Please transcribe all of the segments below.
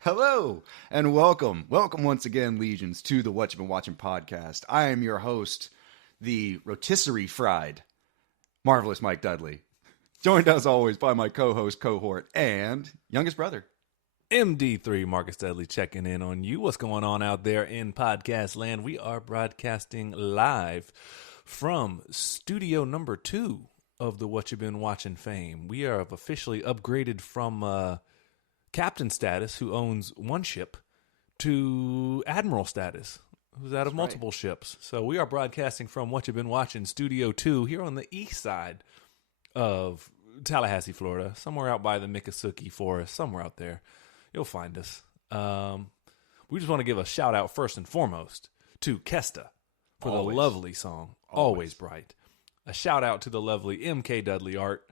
Hello and welcome. Welcome once again, Legions, to the What You've Been Watching podcast. I am your host, the rotisserie fried, marvelous Mike Dudley. Joined as always by my co-host, cohort, and youngest brother. MD3 Marcus Dudley checking in on you. What's going on out there in podcast land? We are broadcasting live from studio number 2 of the What You've Been Watching fame. We are officially upgraded from captain status, who owns one ship, to admiral status, who's out of multiple ships. So we are broadcasting from What You've Been Watching Studio 2 here on the east side of Tallahassee, Florida, somewhere out by the Miccosukee Forest, somewhere out there. You'll find us. We just want to give a shout out first and foremost to Kesta for the lovely song, Always Bright. A shout out to the lovely MK Dudley Art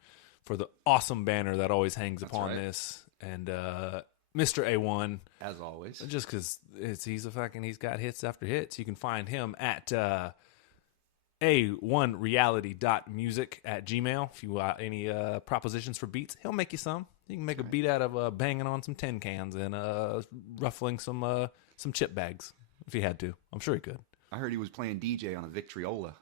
for the awesome banner that always hangs upon this. And Mr. A1, as always, just because he's got hits after hits. You can find him at a1reality.music@gmail. If you want any propositions for beats, he'll make you some. You can make a beat out of banging on some tin cans and ruffling some chip bags if he had to. I'm sure he could. I heard he was playing DJ on a Victriola.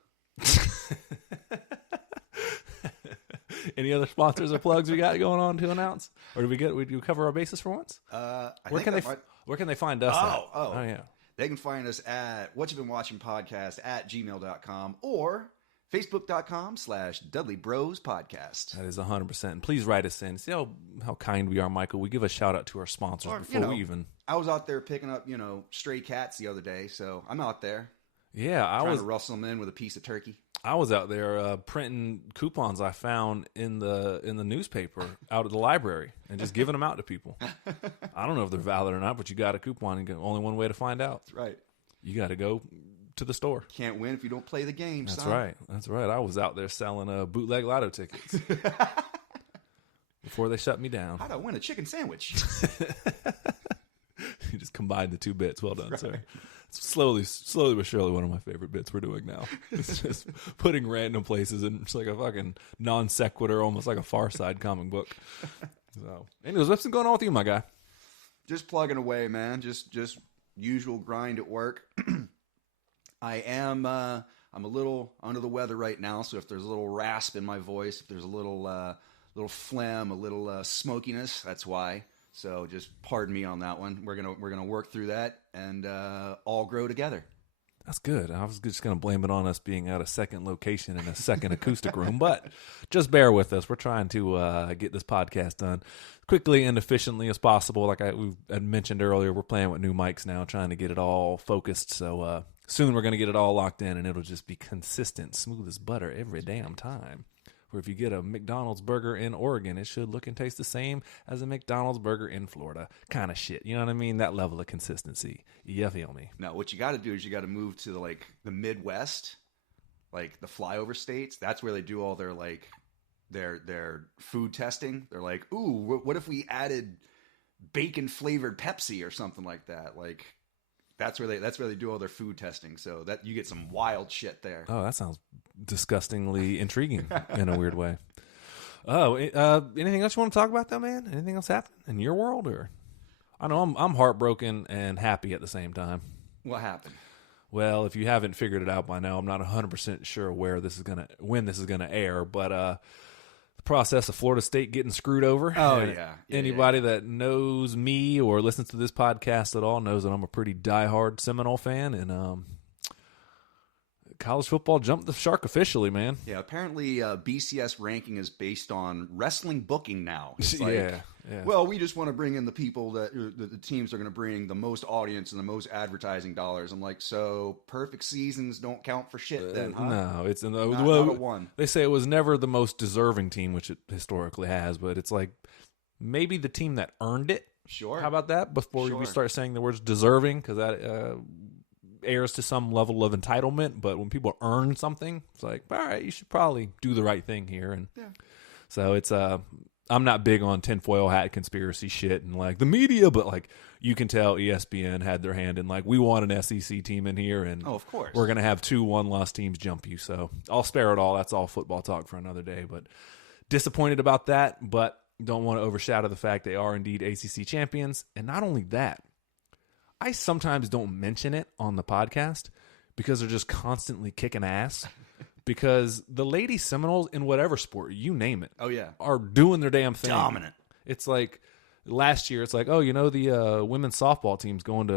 Any other sponsors or plugs we got going on to announce? Or did we cover our bases for once? Where can they find us at? Oh, yeah. They can find us at What You've Been Watching podcast at gmail.com or Facebook.com/Dudley Bros Podcast. That is 100%. And please write us in. See how kind we are, Michael. We give a shout out to our sponsors before we even. I was out there picking up, stray cats the other day, so I'm out there. Yeah, I was trying to rustle them in with a piece of turkey. I was out there printing coupons I found in the newspaper out at the library and just giving them out to people. I don't know if they're valid or not, but you got a coupon and only one way to find out. That's right. You got to go to the store. Can't win if you don't play the game. That's son. right. That's right. I was out there selling bootleg lotto tickets before they shut me down. How'd I win a chicken sandwich? You just combined the two bits. Well done, right. sir. Slowly but surely one of my favorite bits we're doing now. It's just putting random places in. It's like a fucking non sequitur, almost like a Far Side comic book. So, anyways, what's been going on with you, my guy? Just plugging away, man. Just usual grind at work. I'm a little under the weather right now, so if there's a little rasp in my voice, if there's a little phlegm, a little smokiness, that's why. So just pardon me on that one. We're gonna work through that and all grow together. That's good. I was just gonna blame it on us being at a second location in a second acoustic room, but just bear with us. We're trying to get this podcast done quickly and efficiently as possible. Like we had mentioned earlier, we're playing with new mics now, trying to get it all focused. So soon we're gonna get it all locked in, and it'll just be consistent, smooth as butter every damn time. Where if you get a McDonald's burger in Oregon, it should look and taste the same as a McDonald's burger in Florida. Kind of shit. You know what I mean? That level of consistency. You feel me? Now, what you got to do is you got to move to the Midwest, like the flyover states. That's where they do all their their food testing. They're like, ooh, what if we added bacon flavored Pepsi or something like that? Like that's where they do all their food testing. So that you get some wild shit there. Oh, that sounds disgustingly intriguing in a weird way. Oh, anything else you want to talk about though, man? Anything else happen in your world? Or I know I'm heartbroken and happy at the same time. What happened? Well, if you haven't figured it out by now, I'm not 100% sure when this is gonna air, but the process of Florida State getting screwed over. Oh yeah. Anybody that knows me or listens to this podcast at all knows that I'm a pretty diehard Seminole fan, and college football jumped the shark officially, man. Yeah, apparently BCS ranking is based on wrestling booking now. It's like, yeah. Well, we just want to bring in the people that the teams are going to bring the most audience and the most advertising dollars. I'm like, so perfect seasons don't count for shit then, huh? No, it's not a one. They say it was never the most deserving team, which it historically has, but it's like maybe the team that earned it. Sure. How about that? Before we start saying the words deserving, because that heirs to some level of entitlement, but when people earn something, it's like, all right, you should probably do the right thing here. And so it's I'm not big on tinfoil hat conspiracy shit and like the media, but like you can tell ESPN had their hand in like, we want an SEC team in here, and of course we're gonna have 2 1-loss teams jump you. So I'll spare it all. That's all football talk for another day. But disappointed about that. But don't want to overshadow the fact they are indeed ACC champions. And not only that, I sometimes don't mention it on the podcast because they're just constantly kicking ass. Because the Lady Seminoles in whatever sport, you name it, are doing their damn thing. Dominant. It's like last year, it's like, oh, the women's softball team's going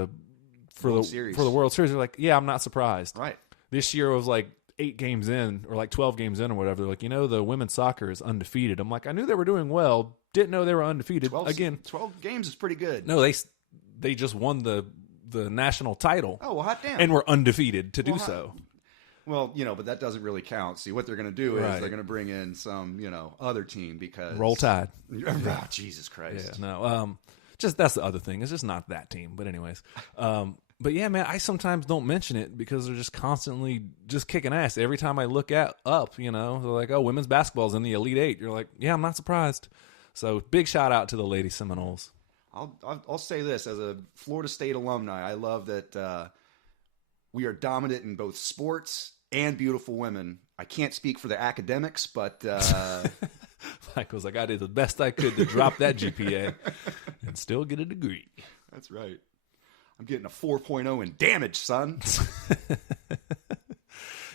for the World Series. They're like, yeah, I'm not surprised. Right. This year it was like 8 games in or like 12 games in or whatever. They're like, the women's soccer is undefeated. I'm like, I knew they were doing well. Didn't know they were undefeated. 12 games is pretty good. No, they just won the national title. Oh, well, hot damn. And were undefeated to do so. Well, but that doesn't really count. See, what they're going to do is they're going to bring in some, other team because... Roll Tide. Oh, Jesus Christ. Yeah, no, just that's the other thing. It's just not that team. But anyways, but yeah, man, I sometimes don't mention it because they're just constantly just kicking ass. Every time I look up, they're like, oh, women's basketball's in the Elite Eight. You're like, yeah, I'm not surprised. So big shout out to the Lady Seminoles. I'll say this. As a Florida State alumni, I love that we are dominant in both sports and beautiful women. I can't speak for the academics, but... Michael's like, I did the best I could to drop that GPA and still get a degree. That's right. I'm getting a 4.0 in damage, son.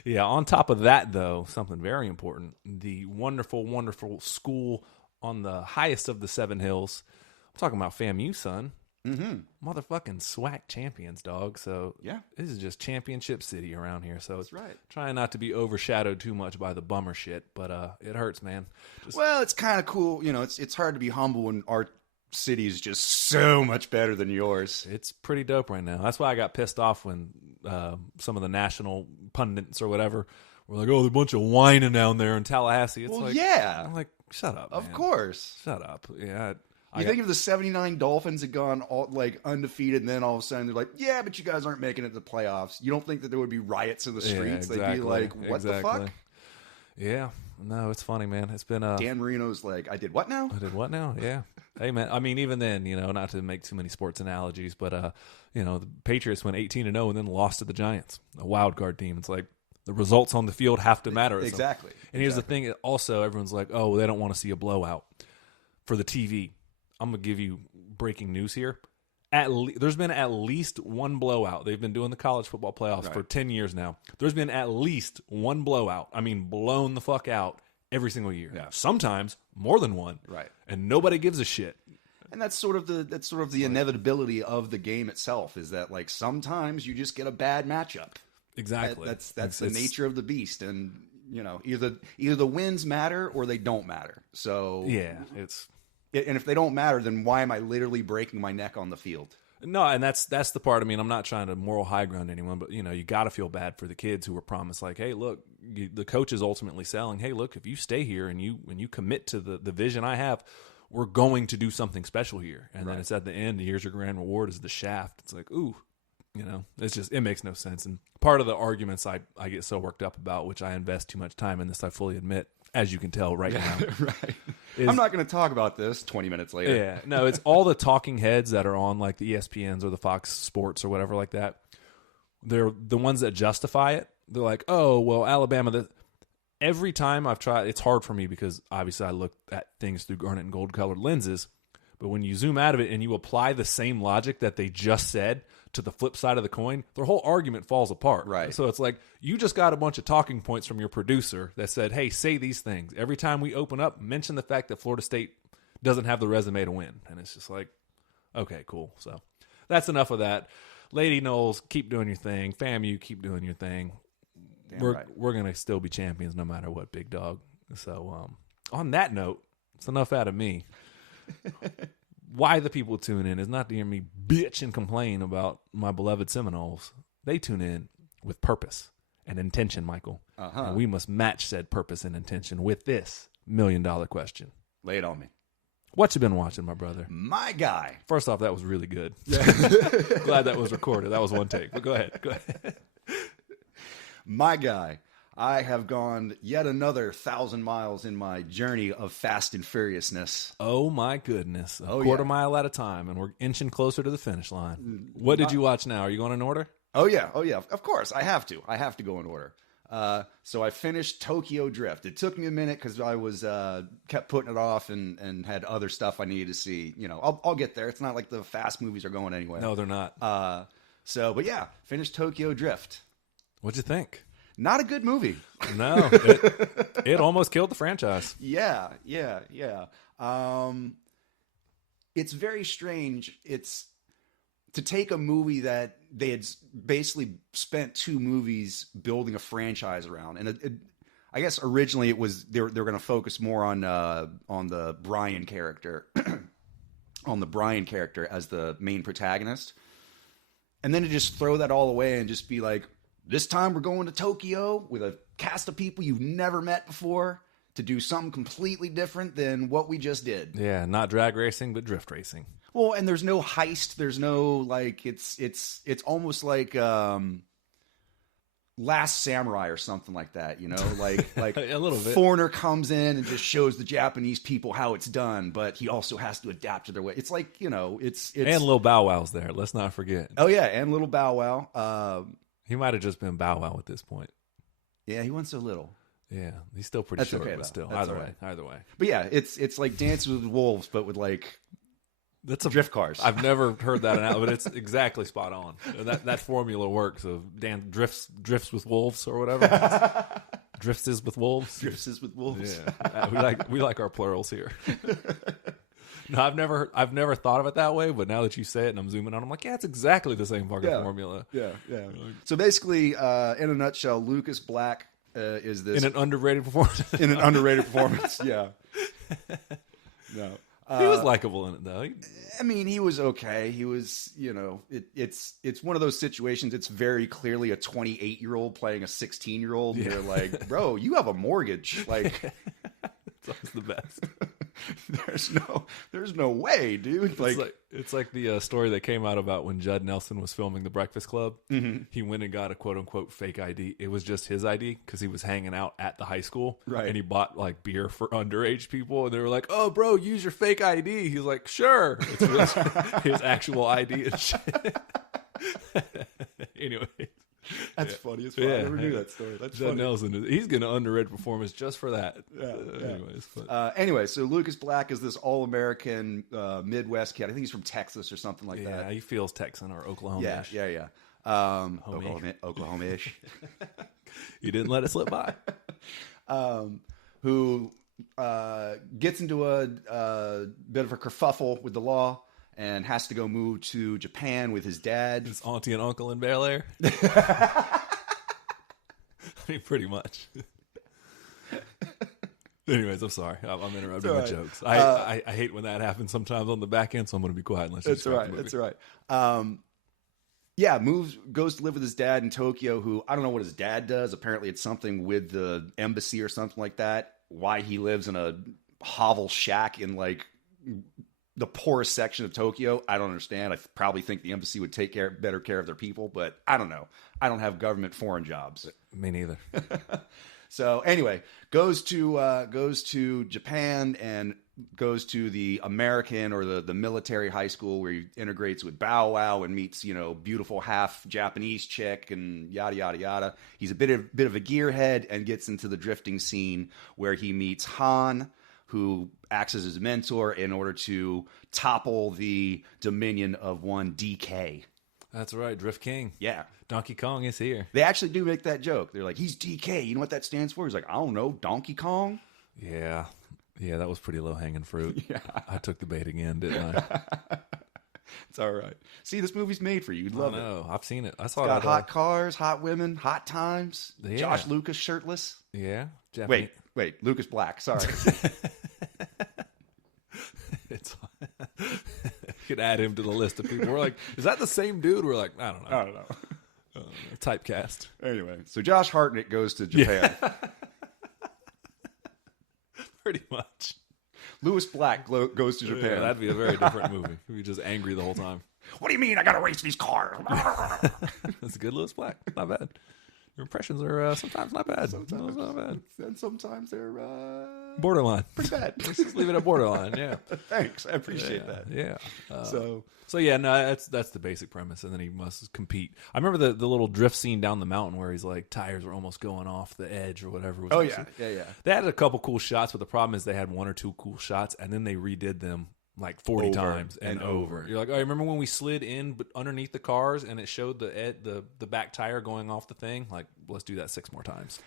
Yeah, on top of that, though, something very important. The wonderful, wonderful school on the highest of the 7 hills. I'm talking about FAMU, son. Mm-hmm. Motherfucking SWAC champions, dog. So yeah, this is just championship city around here. So that's right. Trying not to be overshadowed too much by the bummer shit, but it hurts, man. Well, it's kind of cool. It's hard to be humble when our city is just so much better than yours. It's pretty dope right now. That's why I got pissed off when some of the national pundits or whatever were like, "Oh, there's a bunch of whining down there in Tallahassee." It's yeah. I'm like, shut up, Of man. course. Shut up. Yeah. You think if the 79 Dolphins had gone all, undefeated, and then all of a sudden they're like, yeah, but you guys aren't making it to the playoffs. You don't think that there would be riots in the streets? Yeah, exactly. They'd be like, what the fuck? Yeah. No, it's funny, man. It's been... Dan Marino's like, I did what now? I did what now? Yeah. Hey, man. I mean, even then, not to make too many sports analogies, but, the Patriots went 18-0 and then lost to the Giants, a wild card team. It's like the results on the field have to matter. Exactly. And here's the thing. Also, everyone's like, oh, well, they don't want to see a blowout for the TV. I'm going to give you breaking news here. There's been at least one blowout. They've been doing the college football playoffs for 10 years now. There's been at least one blowout. I mean, blown the fuck out every single year. Yeah. Sometimes more than one. Right. And nobody gives a shit. And that's sort of the inevitability of the game itself, is that sometimes you just get a bad matchup. Exactly. That's the nature of the beast. And, either the wins matter or they don't matter. So yeah, and if they don't matter, then why am I literally breaking my neck on the field? No, and that's the part. I mean, I'm not trying to moral high ground anyone, but you got to feel bad for the kids who were promised, like, hey, look, the coach is ultimately selling, hey, look, if you stay here and you commit to the vision I have, we're going to do something special here. And then it's at the end, here's your grand reward is the shaft. It's like, ooh, it's just, it makes no sense. And part of the arguments I get so worked up about, which I invest too much time in this, I fully admit, as you can tell right now. Right. I'm not going to talk about this 20 minutes later. Yeah. No, it's all the talking heads that are on like the ESPNs or the Fox Sports or whatever like that. They're the ones that justify it. They're like, oh, well, Alabama. Every time I've tried, it's hard for me because obviously I look at things through garnet and gold colored lenses. But when you zoom out of it and you apply the same logic that they just said to the flip side of the coin, their whole argument falls apart. Right. So it's like you just got a bunch of talking points from your producer that said, hey, say these things. Every time we open up, mention the fact that Florida State doesn't have the resume to win. And it's just like, okay, cool. So that's enough of that. Lady Knowles, keep doing your thing. FAMU, keep doing your thing. We're going to still be champions no matter what, big dog. So on that note, it's enough out of me. Why the people tune in is not to hear me bitch and complain about my beloved Seminoles. They tune in with purpose and intention, Michael. And we must match said purpose and intention with this $1 million question. Lay it on me. What you been watching, my brother? My guy. First off, that was really good. Glad that was recorded. That was one take. But go ahead. My guy. I have gone yet another 1,000 miles in my journey of fast and furiousness. Oh, my goodness. A quarter mile at a time, and we're inching closer to the finish line. What did you watch now? Are you going in order? Oh, yeah. Of course. I have to go in order. So I finished Tokyo Drift. It took me a minute because I was kept putting it off and had other stuff I needed to see. You know, I'll get there. It's not like the fast movies are going anywhere. No, they're not. But yeah, finished Tokyo Drift. What'd you think? Not a good movie. No, it almost killed the franchise. Yeah. It's very strange. It's to take a movie that they had basically spent 2 movies building a franchise around, and I guess originally it was they were going to focus more on the Brian character, on the Brian character as the main protagonist, and then to just throw that all away and just be like, this time we're going to Tokyo with a cast of people you've never met before to do something completely different than what we just did. Yeah, not drag racing, but drift racing. Well, and there's no heist. There's no like it's almost like Last Samurai or something like that, you know, like a little bit. Foreigner comes in and just shows the Japanese people how it's done, but he also has to adapt to their way. It's like, you know, it's and Lil Bow Wow's there. Let's not forget. Oh yeah, and Little Bow Wow. He might have just been Bow Wow at this point. Yeah, he went so little. Yeah, he's still pretty short, okay, but still, That's either way. But yeah, it's like Dances with Wolves, but with like that's a drift cars. I've never heard that analogy, but it's exactly spot on. That formula works. Of Dan drifts with wolves or whatever. Drifts is with wolves. Drifts is with wolves. Yeah, we like our plurals here. No, I've never thought of it that way, but now that you say it and I'm zooming on, I'm like, yeah, it's exactly the same fucking formula. Yeah. So basically, in a nutshell, Lucas Black is this in an underrated performance. In an underrated performance, yeah. No, he was likable in it though. I mean, he was okay. He was, you know, it's one of those situations. It's very clearly a 28-year-old playing a 16-year-old. Yeah. You're like, bro, you have a mortgage. Like, it's always the best. There's no way, dude. It's like the story that came out about when Judd Nelson was filming The Breakfast Club. Mm-hmm. He went and got a quote unquote fake ID. It was just his ID because he was hanging out at the high school, right? And he bought like beer for underage people, and they were like, "Oh, bro, use your fake ID." He was like, "Sure." It's his actual ID and shit. Anyway. That's funny as fuck. I never knew that story. That's Judd Nelson. He's going to underrated performance just for that. Anyway, so Lucas Black is this all-American Midwest kid. I think he's from Texas or something like that. Yeah, he feels Texan or Oklahoma-ish. Yeah. Oklahoma-ish. You didn't let it slip by. Who gets into a bit of a kerfuffle with the law and has to go move to Japan with his dad. His auntie and uncle in Bel Air. I mean, pretty much. Anyways, I'm sorry. I'm interrupting with jokes. I hate when that happens sometimes on the back end, so I'm going to be quiet unless you start the movie. That's right. Goes to live with his dad in Tokyo, who, I don't know what his dad does. Apparently it's something with the embassy or something like that. Why he lives in a hovel shack in like the poorest section of Tokyo, I don't understand. I probably think the embassy would take better care of their people, but I don't know. I don't have government foreign jobs. Me neither. So anyway, goes to Japan and goes to the American or the military high school where he integrates with Bow Wow and meets, you know, beautiful half Japanese chick and yada yada yada. He's a bit of a gearhead and gets into the drifting scene where he meets Han, who acts as his mentor in order to topple the dominion of one DK. That's right, Drift King. Yeah. Donkey Kong is here. They actually do make that joke. They're like, he's DK. You know what that stands for? He's like, I don't know, Donkey Kong? Yeah, that was pretty low-hanging fruit. Yeah. I took the bait again, didn't I? It's all right. See, this movie's made for you. You'd love it. I've seen it. I saw it's got it. hot cars, hot women, hot times. Yeah. Josh Lucas shirtless. Yeah. Japanese. Wait, Lucas Black. Sorry. You could add him to the list of people. We're like, is that the same dude? We're like, I don't know. Typecast. Anyway, so Josh Hartnett goes to Japan. Yeah. Pretty much. Louis Black goes to Japan. Yeah, that'd be a very different movie. He'd be just angry the whole time. What do you mean I gotta race these cars? That's a good Louis Black. Not bad. Your impressions are sometimes not bad. Sometimes not bad. And sometimes they're Borderline. pretty bad. Let's just leave it at borderline. Yeah. Thanks, I appreciate that. Yeah. So yeah, no, that's the basic premise, and then he must compete. I remember the little drift scene down the mountain where he's like tires were almost going off the edge or whatever. oh yeah. They had a couple cool shots, but the problem is they had one or two cool shots, and then they redid them like 40 Over times and over. You're like, oh, I remember when we slid in but underneath the cars and it showed the back tire going off the thing. Like, let's do that 6 more times.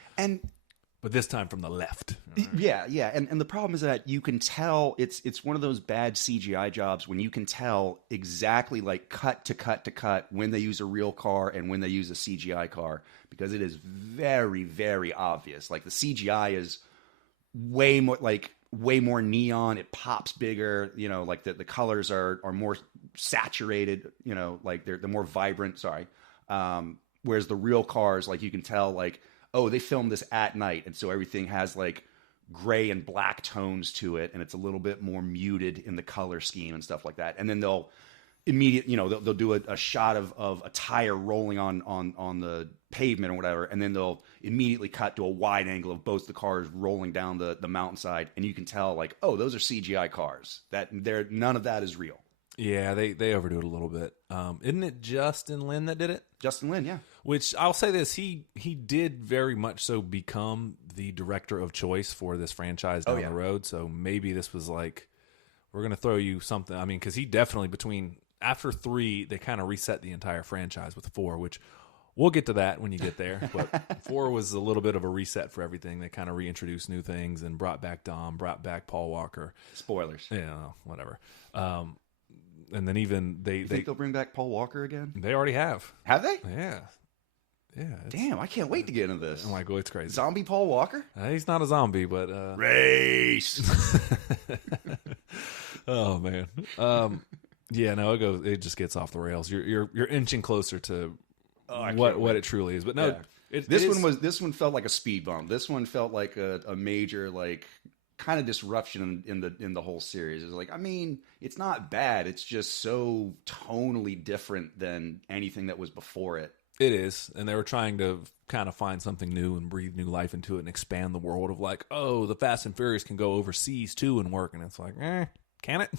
But this time from the left. Yeah. And the problem is that you can tell it's one of those bad CGI jobs when you can tell exactly like cut to cut when they use a real car and when they use a CGI car, because it is very, very obvious. Like the CGI is way more neon. It pops bigger, like the colors are more saturated, like they're more vibrant. Sorry. Whereas the real cars, like you can tell, like, oh, they filmed this at night, and so everything has like gray and black tones to it, and it's a little bit more muted in the color scheme and stuff like that. And then they'll they'll do a shot of a tire rolling on the pavement or whatever, and then they'll immediately cut to a wide angle of both the cars rolling down the mountainside, and you can tell like, oh, those are CGI cars. None of that is real. Yeah, they overdo it a little bit. Isn't it Justin Lin that did it? Justin Lin, yeah. Which I'll say this, he did very much so become the director of choice for this franchise down the road. So maybe this was like, we're going to throw you something. I mean, because he definitely after 3, they kind of reset the entire franchise with 4, which we'll get to that when you get there. But 4 was a little bit of a reset for everything. They kind of reintroduced new things and brought back Dom, brought back Paul Walker. Spoilers. Yeah, whatever. And then even you think they'll bring back Paul Walker again? They already have. Have they? Yeah. Damn, I can't wait to get into this. Oh my God, it's crazy. Zombie Paul Walker? He's not a zombie, but race. Oh man. Yeah, no, it just gets off the rails. You're inching closer to what it truly is. But no, this one felt like a speed bump. This one felt like a major like kind of disruption in the whole series. It's like, I mean, it's not bad. It's just so tonally different than anything that was before it. It is, and they were trying to kind of find something new and breathe new life into it and expand the world of like, oh, the Fast and Furious can go overseas too and work, and it's like, can it?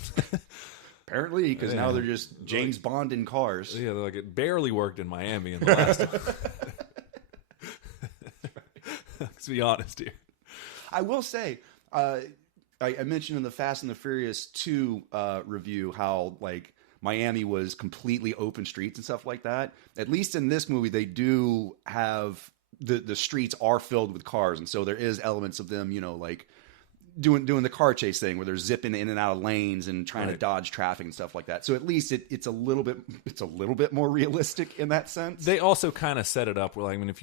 Apparently, because now they're just James Bond in cars. Yeah, they're like, it barely worked in Miami in the last one. Let's be honest here. I will say, I mentioned in the Fast and the Furious 2 review how like Miami was completely open streets and stuff like that. At least in this movie, they do have the streets are filled with cars, and so there is elements of them, like doing the car chase thing where they're zipping in and out of lanes and trying to dodge traffic and stuff like that. So at least it's a little bit more realistic in that sense. They also kind of set it up where, like, I mean,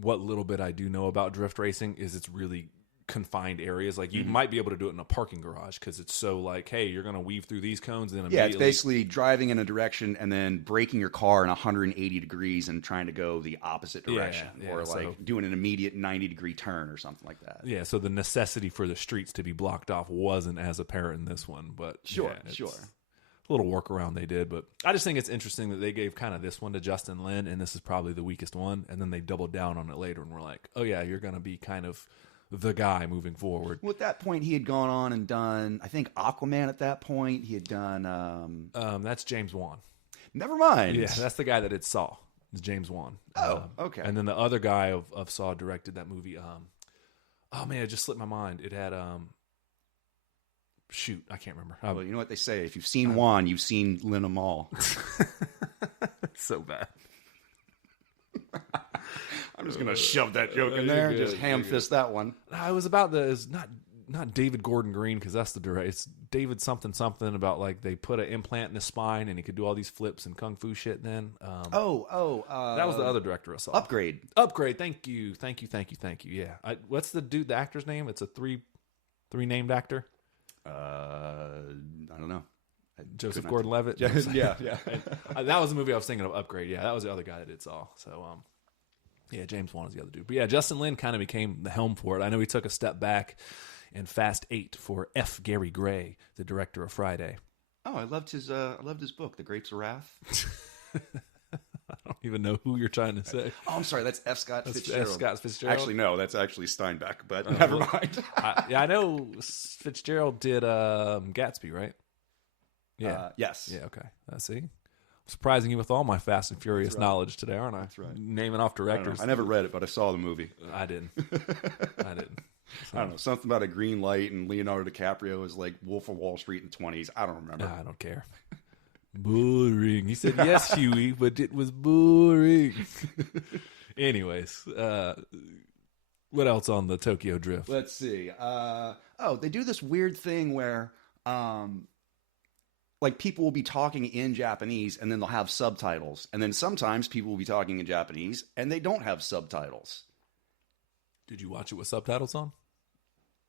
what little bit I do know about drift racing is it's really confined areas. Like you might be able to do it in a parking garage because it's so like, hey, you're going to weave through these cones and then it's basically driving in a direction and then braking your car in 180 degrees and trying to go the opposite direction, or like doing an immediate 90-degree turn or something like that. Yeah, so the necessity for the streets to be blocked off wasn't as apparent in this one, but sure. A little workaround they did, but I just think it's interesting that they gave kind of this one to Justin Lin, and this is probably the weakest one, and then they doubled down on it later and were like, oh yeah, you're going to be kind of the guy moving forward. Well, at that point, he had gone on and done, I think, Aquaman at that point. He had done... that's James Wan. Never mind. Yeah, that's the guy that did Saw. It's James Wan. Oh, okay. And then the other guy of Saw directed that movie. Oh, man, it just slipped my mind. It had... shoot, I can't remember. Well, you know what they say. If you've seen Wan, you've seen Lin Amal. So bad. I'm just going to shove that joke in there and just ham-fist that one. I was about it's not David Gordon Green, because that's the director. It's David something about like they put an implant in his spine and he could do all these flips and kung fu shit then. That was the other director I saw. Upgrade. Thank you. Yeah. What's the actor's name? It's a three named actor. I don't know. Joseph Gordon-Levitt. Yeah. That was the movie I was thinking of, Upgrade. Yeah, that was the other guy that did Saw. So, yeah, James Wan is the other dude. But yeah, Justin Lin kind of became the helm for it. I know he took a step back in Fast 8 for F. Gary Gray, the director of Friday. Oh, I loved his book, The Grapes of Wrath. I don't even know who you're trying to say. Oh, I'm sorry. That's F. Scott That's Fitzgerald. F. Scott Fitzgerald. Actually, no. That's actually Steinbeck, but never mind. I know Fitzgerald did Gatsby, right? Yeah. Yes. Yeah, okay. See? Surprising you with all my Fast and Furious knowledge today, aren't I? That's right. Naming off directors. I never read it, but I saw the movie. I didn't. I don't know. Something about a green light and Leonardo DiCaprio is like Wolf of Wall Street in the 20s. I don't remember. I don't care. Boring. He said, yes, Huey, but it was boring. Anyways, what else on the Tokyo Drift? Let's see. They do this weird thing where like people will be talking in Japanese and then they'll have subtitles. And then sometimes people will be talking in Japanese and they don't have subtitles. Did you watch it with subtitles on?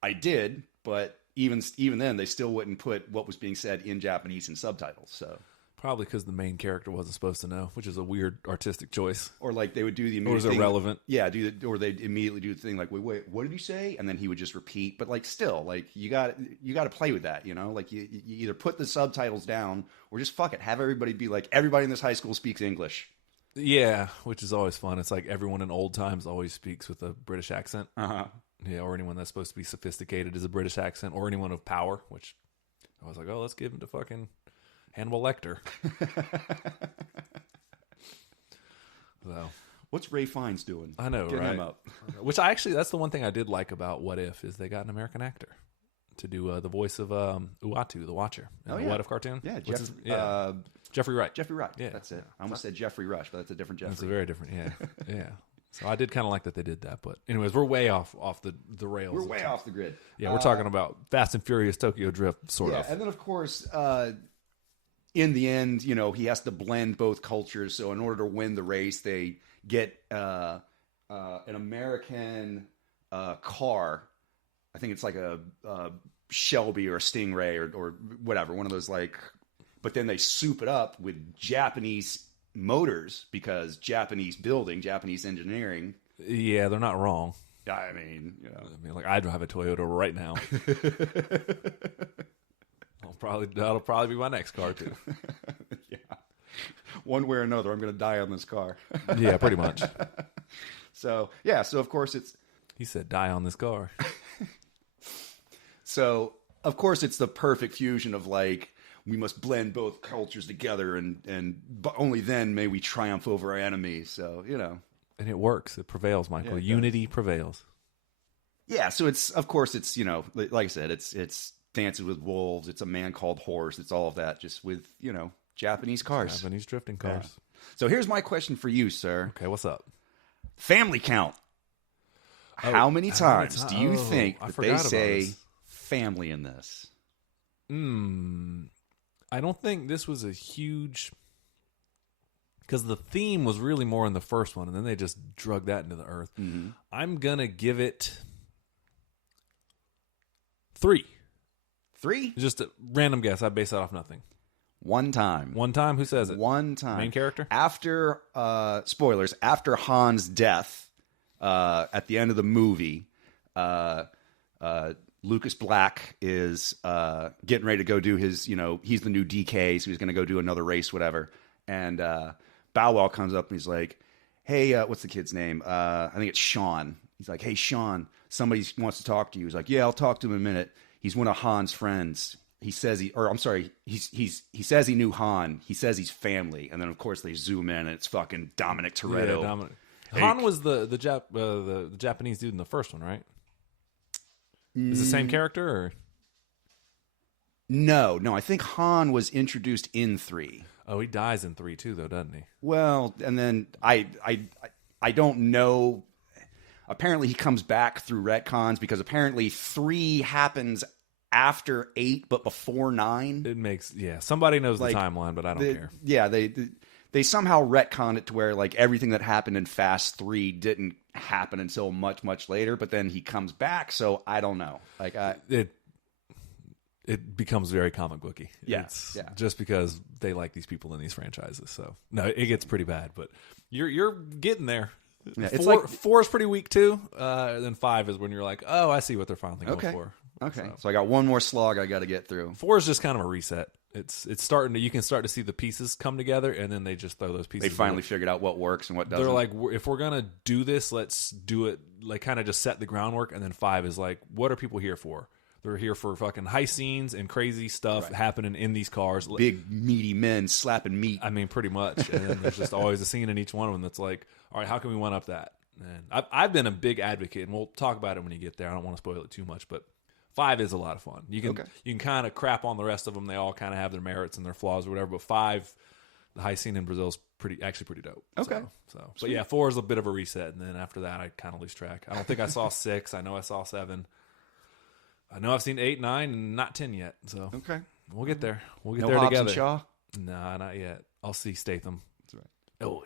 I did, but even then, they still wouldn't put what was being said in Japanese in subtitles. So probably because the main character wasn't supposed to know, which is a weird artistic choice. Or like they would do the immediate or was thing, irrelevant. Yeah, or they'd immediately do the thing like, wait, what did you say? And then he would just repeat. But like still, like you got to play with that, you know? Like you either put the subtitles down or just fuck it, have everybody be like, everybody in this high school speaks English. Yeah, which is always fun. It's like everyone in old times always speaks with a British accent. Uh-huh. Yeah, or anyone that's supposed to be sophisticated is a British accent, or anyone of power, which I was like, oh, let's give him to fucking Hannibal Lecter. So, what's Ray Fiennes doing? I know, Get right? him up. Which that's the one thing I did like about What If is they got an American actor to do the voice of Uatu, the Watcher, in the What If cartoon. Yeah, Jeffrey Wright. Jeffrey Wright. Yeah, that's it. I almost said Jeffrey Rush, but that's a different Jeffrey. It's a very different. Yeah. So I did kind of like that they did that, but anyways, we're way off the rails. We're way off the grid. Yeah, we're talking about Fast and Furious Tokyo Drift, sort of. And then of course, in the end, you know, he has to blend both cultures. So in order to win the race, they get an American car. I think it's like a Shelby or a Stingray or whatever, one of those like. But then they soup it up with Japanese motors because Japanese building, Japanese engineering. Yeah, they're not wrong. I mean, you know, like I drive a Toyota right now. That'll probably be my next car too. Yeah, one way or another, I'm going to die on this car. Yeah, pretty much. So of course it's. He said, "Die on this car." So of course it's the perfect fusion of like. We must blend both cultures together, but only then may we triumph over our enemies. So, you know. And it works. It prevails, Michael. Yeah, Unity prevails. Yeah, so of course, you know, like I said, it's Dances with Wolves. It's A Man Called Horse. It's all of that just with, you know, Japanese cars. Japanese drifting cars. Yeah. So here's my question for you, sir. Okay, what's up? Family count. How many times do you think that they say family in this? I don't think this was a huge... Because the theme was really more in the first one, and then they just drug that into the earth. Mm-hmm. I'm going to give it 3. 3? Just a random guess. I base that off nothing. One time. One time? Who says it? One time. Main character? After, spoilers, after Han's death, at the end of the movie, Lucas Black is getting ready to go do his, you know, he's the new DK, so he's going to go do another race, whatever. And Bow Wow comes up and he's like, hey, what's the kid's name? I think it's Sean. He's like, hey, Sean, somebody wants to talk to you. He's like, yeah, I'll talk to him in a minute. He's one of Han's friends. He says he says he knew Han. He says he's family. And then, of course, they zoom in and it's fucking Dominic Toretto. Yeah, Dominic. Han was the Japanese dude in the first one, right? Is it the same character? Or? No. I think Han was introduced in 3. Oh, he dies in 3 too, though, doesn't he? Well, and then I don't know. Apparently, he comes back through retcons because apparently 3 happens after 8, but before 9. It makes somebody knows the timeline, but I don't care. Yeah, they somehow retcon it to where like everything that happened in Fast 3 didn't happen until much, much later, but then he comes back, so I don't know. Like it becomes very comic booky. Yeah. Just because they like these people in these franchises. So no, it gets pretty bad, but you're getting there. Yeah, it's like 4 is pretty weak too. Then 5 is when you're like, oh, I see what they're finally going for. Okay. So I got one more slog I got to get through. 4 is just kind of a reset. It's starting to, you can start to see the pieces come together, and then they just throw those pieces. They finally figured out what works and what doesn't. They're like, if we're gonna do this, let's do it like kind of just set the groundwork. And then 5 is like, what are people here for? They're here for fucking heist scenes and crazy stuff happening in these cars. Big meaty men slapping meat. I mean, pretty much. And then there's just always a scene in each one of them that's like, all right, how can we one up that? And I've been a big advocate, and we'll talk about it when you get there. I don't want to spoil it too much, but 5 is a lot of fun. You can kind of crap on the rest of them. They all kind of have their merits and their flaws or whatever. But 5, the heist scene in Brazil is pretty dope. Okay. So but yeah, 4 is a bit of a reset, and then after that, I kind of lose track. I don't think I saw 6. I know I saw 7. I know I've seen 8, 9, and not 10 yet. So okay, we'll get there. We'll get no there Hobbs together. And Shaw? Nah, not yet. I'll see Statham. That's right. Oi.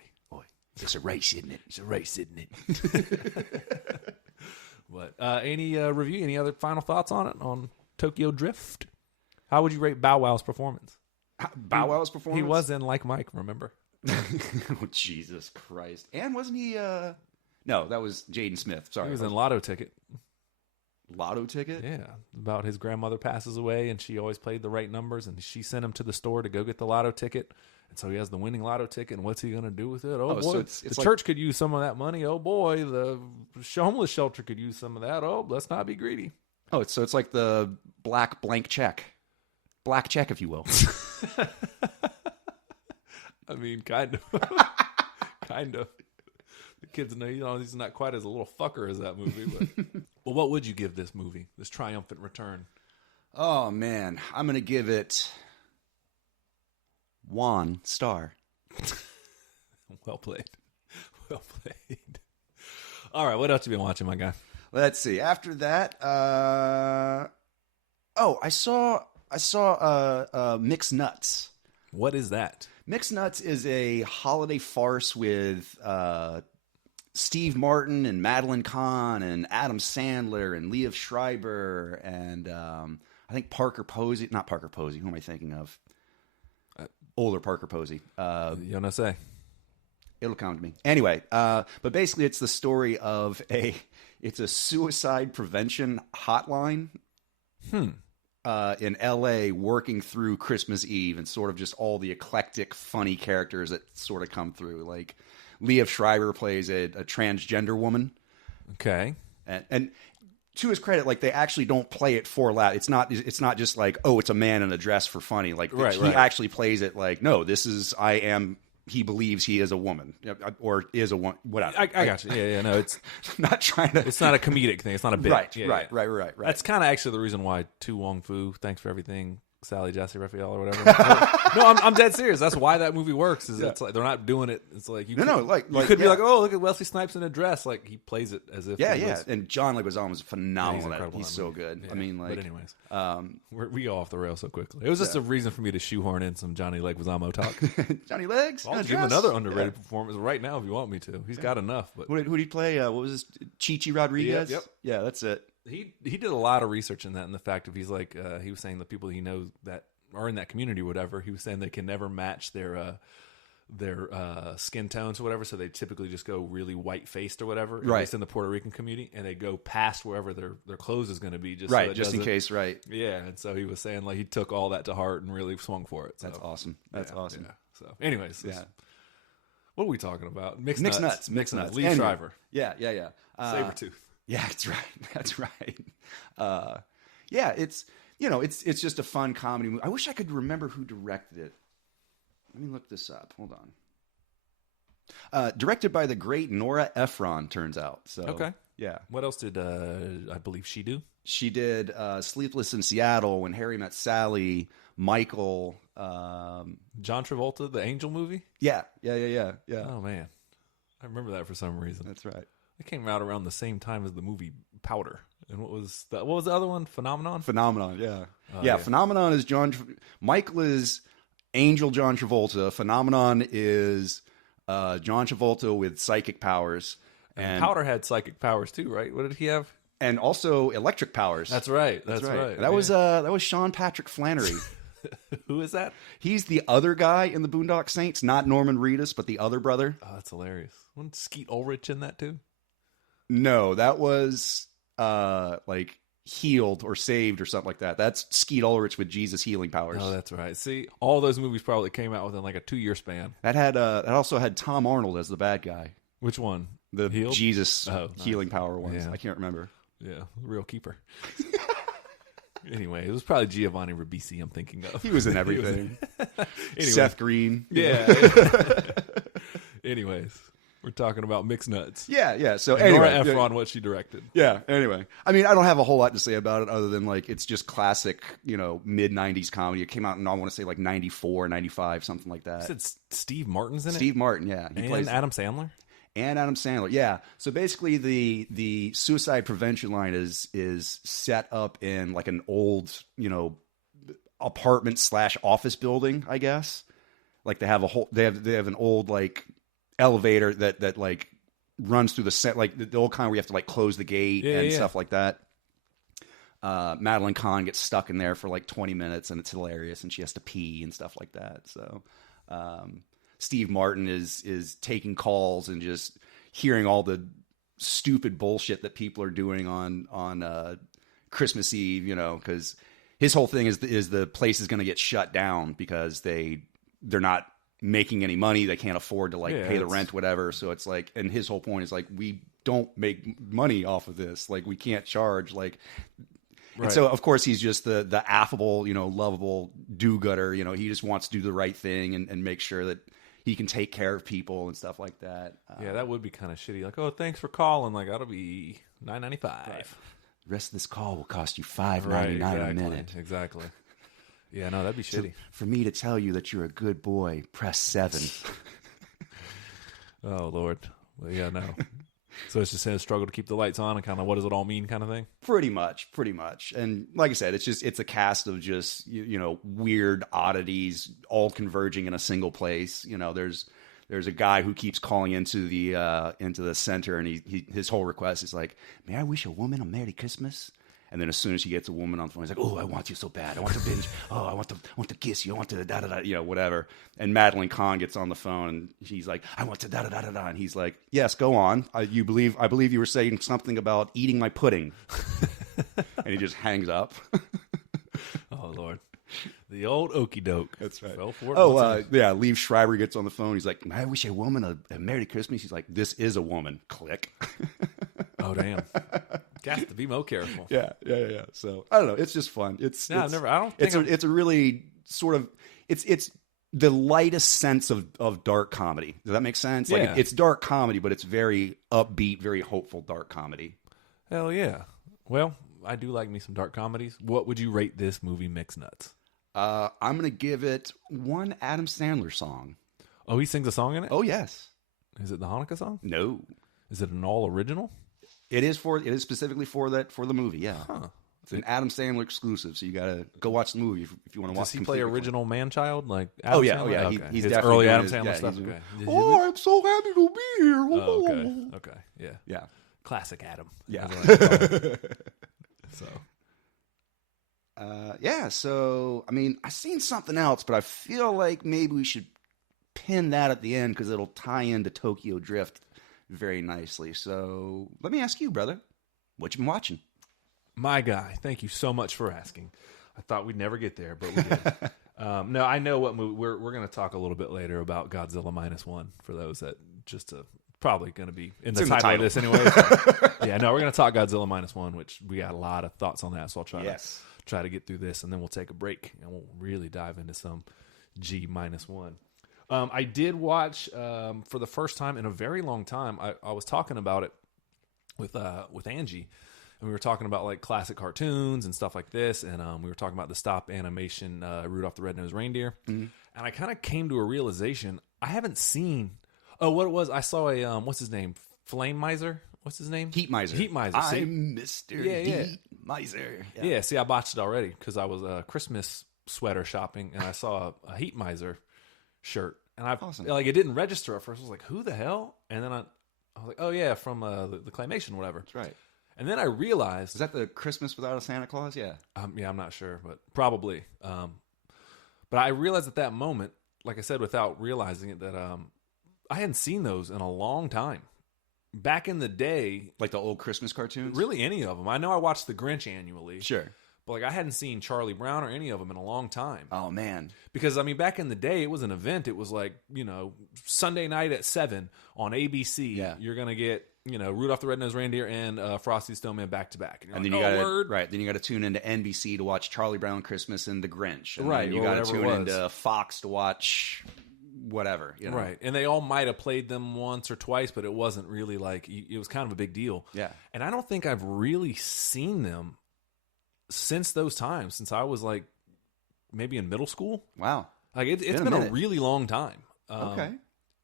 It's a race, isn't it? It's a race, isn't it? But any review? Any other final thoughts on it? On Tokyo Drift? How would you rate Bow Wow's performance? Bow Wow's performance? He was in Like Mike, remember? Oh, Jesus Christ. And wasn't he... No, that was Jaden Smith. Sorry. He was in Lotto Ticket. Lotto Ticket? Yeah. About his grandmother passes away, and she always played the right numbers, and she sent him to the store to go get the lotto ticket. And so he has the winning lotto ticket, and what's he going to do with it? Oh, boy, so it's the like, church could use some of that money. Oh, boy, the homeless shelter could use some of that. Oh, let's not be greedy. Oh, it's like the black blank check. Black check, if you will. I mean, kind of. Kind of. The kids know, he's not quite as a little fucker as that movie. But well, what would you give this movie, this triumphant return? Oh, man. I'm going to give it 1 star. Well played. Well played. All right, what else you been watching, my guy? Let's see. After that, I saw Mixed Nuts. What is that? Mixed Nuts is a holiday farce with Steve Martin and Madeline Kahn and Adam Sandler and Liev Schreiber and I think Parker Posey. Not Parker Posey. Who am I thinking of? Older Parker Posey. You don't say. It'll come to me. Anyway, but basically it's the story of it's a suicide prevention hotline in L.A. working through Christmas Eve and sort of just all the eclectic, funny characters that sort of come through. Like Liev Schreiber plays a transgender woman. Okay. And to his credit, like they actually don't play it for loud. It's not just like, oh, it's a man in a dress for funny. Like he actually plays it like, no, this is he believes he is a woman or is a woman. Whatever. I got you. Yeah. No, it's not trying to. It's not a comedic thing. It's not a bit. Right. That's kind of actually the reason why Tu Wong Fu, thanks for everything, Sally Jesse Raphael or whatever. No, I'm dead serious. That's why that movie works. It's like they're not doing it. It's like you could be like, oh, look at Wesley Snipes in a dress. Like he plays it as if And John Leguizamo was phenomenal. He's so good. Yeah. I mean, like, but anyways, we go off the rail so quickly. It was just a reason for me to shoehorn in some Johnny Leguizamo talk. Johnny Legs. I'll give him another underrated performance right now if you want me to. He's got enough. But who did he play? What was this? Chichi Rodriguez. Yep. Yeah, that's it. He did a lot of research in that, and the fact of he's like he was saying the people he knows that are in that community or whatever, he was saying they can never match their skin tones or whatever, so they typically just go really white faced or whatever, at least in the Puerto Rican community, and they go past wherever their clothes is going to be, just just in case, yeah. And so he was saying like he took all that to heart and really swung for it. So, that's awesome. That's awesome. Yeah. So, anyways, what are we talking about? Mixed Nuts. Liev Schreiber. Yeah. Sabretooth. Yeah, that's right. It's just a fun comedy movie. I wish I could remember who directed it. Let me look this up. Hold on. Directed by the great Nora Ephron, turns out. So okay. Yeah. What else did I believe she do? She did Sleepless in Seattle, When Harry Met Sally, Michael. John Travolta, the Angel movie? Yeah. Oh, man. I remember that for some reason. That's right. It came out around the same time as the movie Powder. And what was the other one? Phenomenon, yeah. Phenomenon is Michael is Angel John Travolta. Phenomenon is John Travolta with psychic powers. And Powder had psychic powers too, right? What did he have? And also electric powers. That's right. That's right. That was Sean Patrick Flannery. Who is that? He's the other guy in the Boondock Saints, not Norman Reedus, but the other brother. Oh, that's hilarious. Wasn't Skeet Ulrich in that too? No, that was like healed or saved or something like that. That's Skeet Ulrich with Jesus healing powers. Oh, that's right. See, all those movies probably came out within like a 2-year span. That also had Tom Arnold as the bad guy. Which one? The Healed? Jesus nice. healing power ones. Yeah. I can't remember. Yeah, real keeper. Anyway, it was probably Giovanni Ribisi I'm thinking of. He was in everything. Anyway. Seth Green. Yeah. Anyways, we're talking about Mixed Nuts. Yeah. So And anyway, Nora Ephron, what she directed. Yeah. Anyway, I mean, I don't have a whole lot to say about it other than like it's just classic, mid '90s comedy. It came out in I want to say like '94, '95, something like that. You said Steve Martin's in it. Steve Martin, yeah, He plays Adam Sandler. And Adam Sandler, yeah. So basically, the suicide prevention line is set up in like an old, apartment / office building, I guess. Like they have an old like elevator that like runs through the set, like the old kind where you have to like close the gate and stuff like that. Madeline Kahn gets stuck in there for like 20 minutes, and it's hilarious, and she has to pee and stuff like that. So. Steve Martin is taking calls and just hearing all the stupid bullshit that people are doing on Christmas Eve, because his whole thing is the place is going to get shut down because they're not making any money. They can't afford to pay the rent, whatever. So it's like, and his whole point is like, we don't make money off of this. Like we can't charge like. Right. And so, of course, he's just the affable, lovable do-gooder. He just wants to do the right thing and make sure that he can take care of people and stuff like that. Yeah, that would be kind of shitty. Like, oh, thanks for calling. Like, that'll be $9.95. Right. The rest of this call will cost you $5.99 a minute. Exactly. Yeah, no, that'd be shitty. So for me to tell you that you're a good boy, press 7. Oh, Lord. Well, yeah, no. So it's just a struggle to keep the lights on and kind of what does it all mean kind of thing? Pretty much. And like I said, it's a cast of just, weird oddities all converging in a single place. There's a guy who keeps calling into the center, and his whole request is like, may I wish a woman a Merry Christmas? And then as soon as he gets a woman on the phone, he's like, oh, I want you so bad. I want to binge. Oh, I want to kiss you. I want to da-da-da, whatever. And Madeline Kahn gets on the phone, and she's like, I want to da-da-da-da-da. And he's like, yes, go on. I believe you were saying something about eating my pudding. And he just hangs up. Oh, Lord. The old okie doke. That's right. Yeah, Liev Schreiber gets on the phone. He's like, I wish a woman a Merry Christmas. He's like, this is a woman. Click. Oh, damn. Got to be more careful. Yeah. So I don't know. It's just fun. It's a really sort of it's the lightest sense of dark comedy. Does that make sense? Yeah. Like it's dark comedy, but it's very upbeat, very hopeful dark comedy. Hell yeah. Well, I do like me some dark comedies. What would you rate this movie, Mixed Nuts? I'm gonna give it one Adam Sandler song. Oh, he sings a song in it? Oh yes. Is it the Hanukkah song? No. Is it an all original? It is specifically for the movie, yeah. Huh. It's an Adam Sandler exclusive, so you gotta go watch the movie if you want to watch. Does he play original man-child like Adam Sandler? Oh yeah. Okay. He's it's definitely early Adam his, Sandler stuff. Okay. Oh, I'm so happy to be here. Oh, okay. Yeah. Classic Adam. Yeah. So. So I mean, I've seen something else, but I feel like maybe we should pin that at the end because it'll tie into Tokyo Drift very nicely. So let me ask you, brother, what you been watching? My guy, thank you so much for asking. I thought we'd never get there, but we did. No, I know what movie we're going to talk a little bit later about Godzilla -1 for those that probably going to be in the title of this anyway. Yeah, no, we're going to talk Godzilla -1, which we got a lot of thoughts on that, so I'll try to get through this, and then we'll take a break, and we'll really dive into some G-1. I did watch for the first time in a very long time. I was talking about it with Angie, and we were talking about like classic cartoons and stuff like this, and we were talking about the stop animation Rudolph the Red-Nosed Reindeer, and I kind of came to a realization I haven't seen. Oh, what it was? I saw a what's his name? Flame Miser. What's his name? Heat Miser. Heat Miser. I'm Mr. Heat Miser. Yeah. See, I botched it already because I was Christmas sweater shopping, and I saw a Heat Miser shirt. And like it didn't register at first. I was like, "Who the hell?" And then I was like, "Oh yeah, from the claymation, whatever." That's right. And then I realized, is that the Christmas Without a Santa Claus? Yeah. Yeah, I'm not sure, but probably. But I realized at that moment, like I said, without realizing it, that I hadn't seen those in a long time. back in the day, Like the old Christmas cartoons? really any of them. I know I watched The Grinch annually. Sure. But like I hadn't seen Charlie Brown or any of them in a long time. Oh, man. Because, I mean, back in the day, it was an event. It was like, Sunday night at 7 on ABC. Yeah. You're going to get, Rudolph the Red-Nosed Reindeer and Frosty the Snowman back-to-back. And then you got to tune into NBC to watch Charlie Brown Christmas and The Grinch. And Right. then you got to tune into Fox to watch whatever. Right. And they all might have played them once or twice, but it wasn't really like, it was kind of a big deal. Yeah. And I don't think I've really seen them since those times, since I was like maybe in middle school. Wow. Like it's been a really long time. Okay.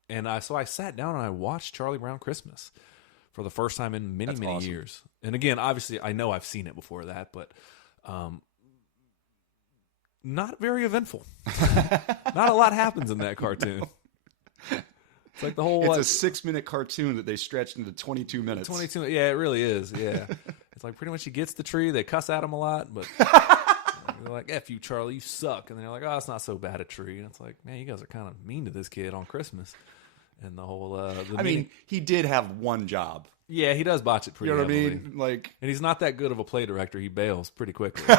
And so I sat down and I watched Charlie Brown Christmas for the first time in many awesome. years. And again, obviously I know I've seen it before that, but not very eventful. Not a lot happens in that cartoon. It's like the whole... It's a 6-minute cartoon that they stretched into 22 minutes. 22, yeah, it really is, yeah. It's like pretty much he gets the tree, they cuss at him a lot, but they're like, F you, Charlie, you suck. And they're like, oh, it's not so bad a tree. And it's like, man, you guys are kind of mean to this kid on Christmas. And the whole... he did have one job. Yeah, he does botch it pretty heavily. You know what I mean? Like, and he's not that good of a play director. He bails pretty quickly.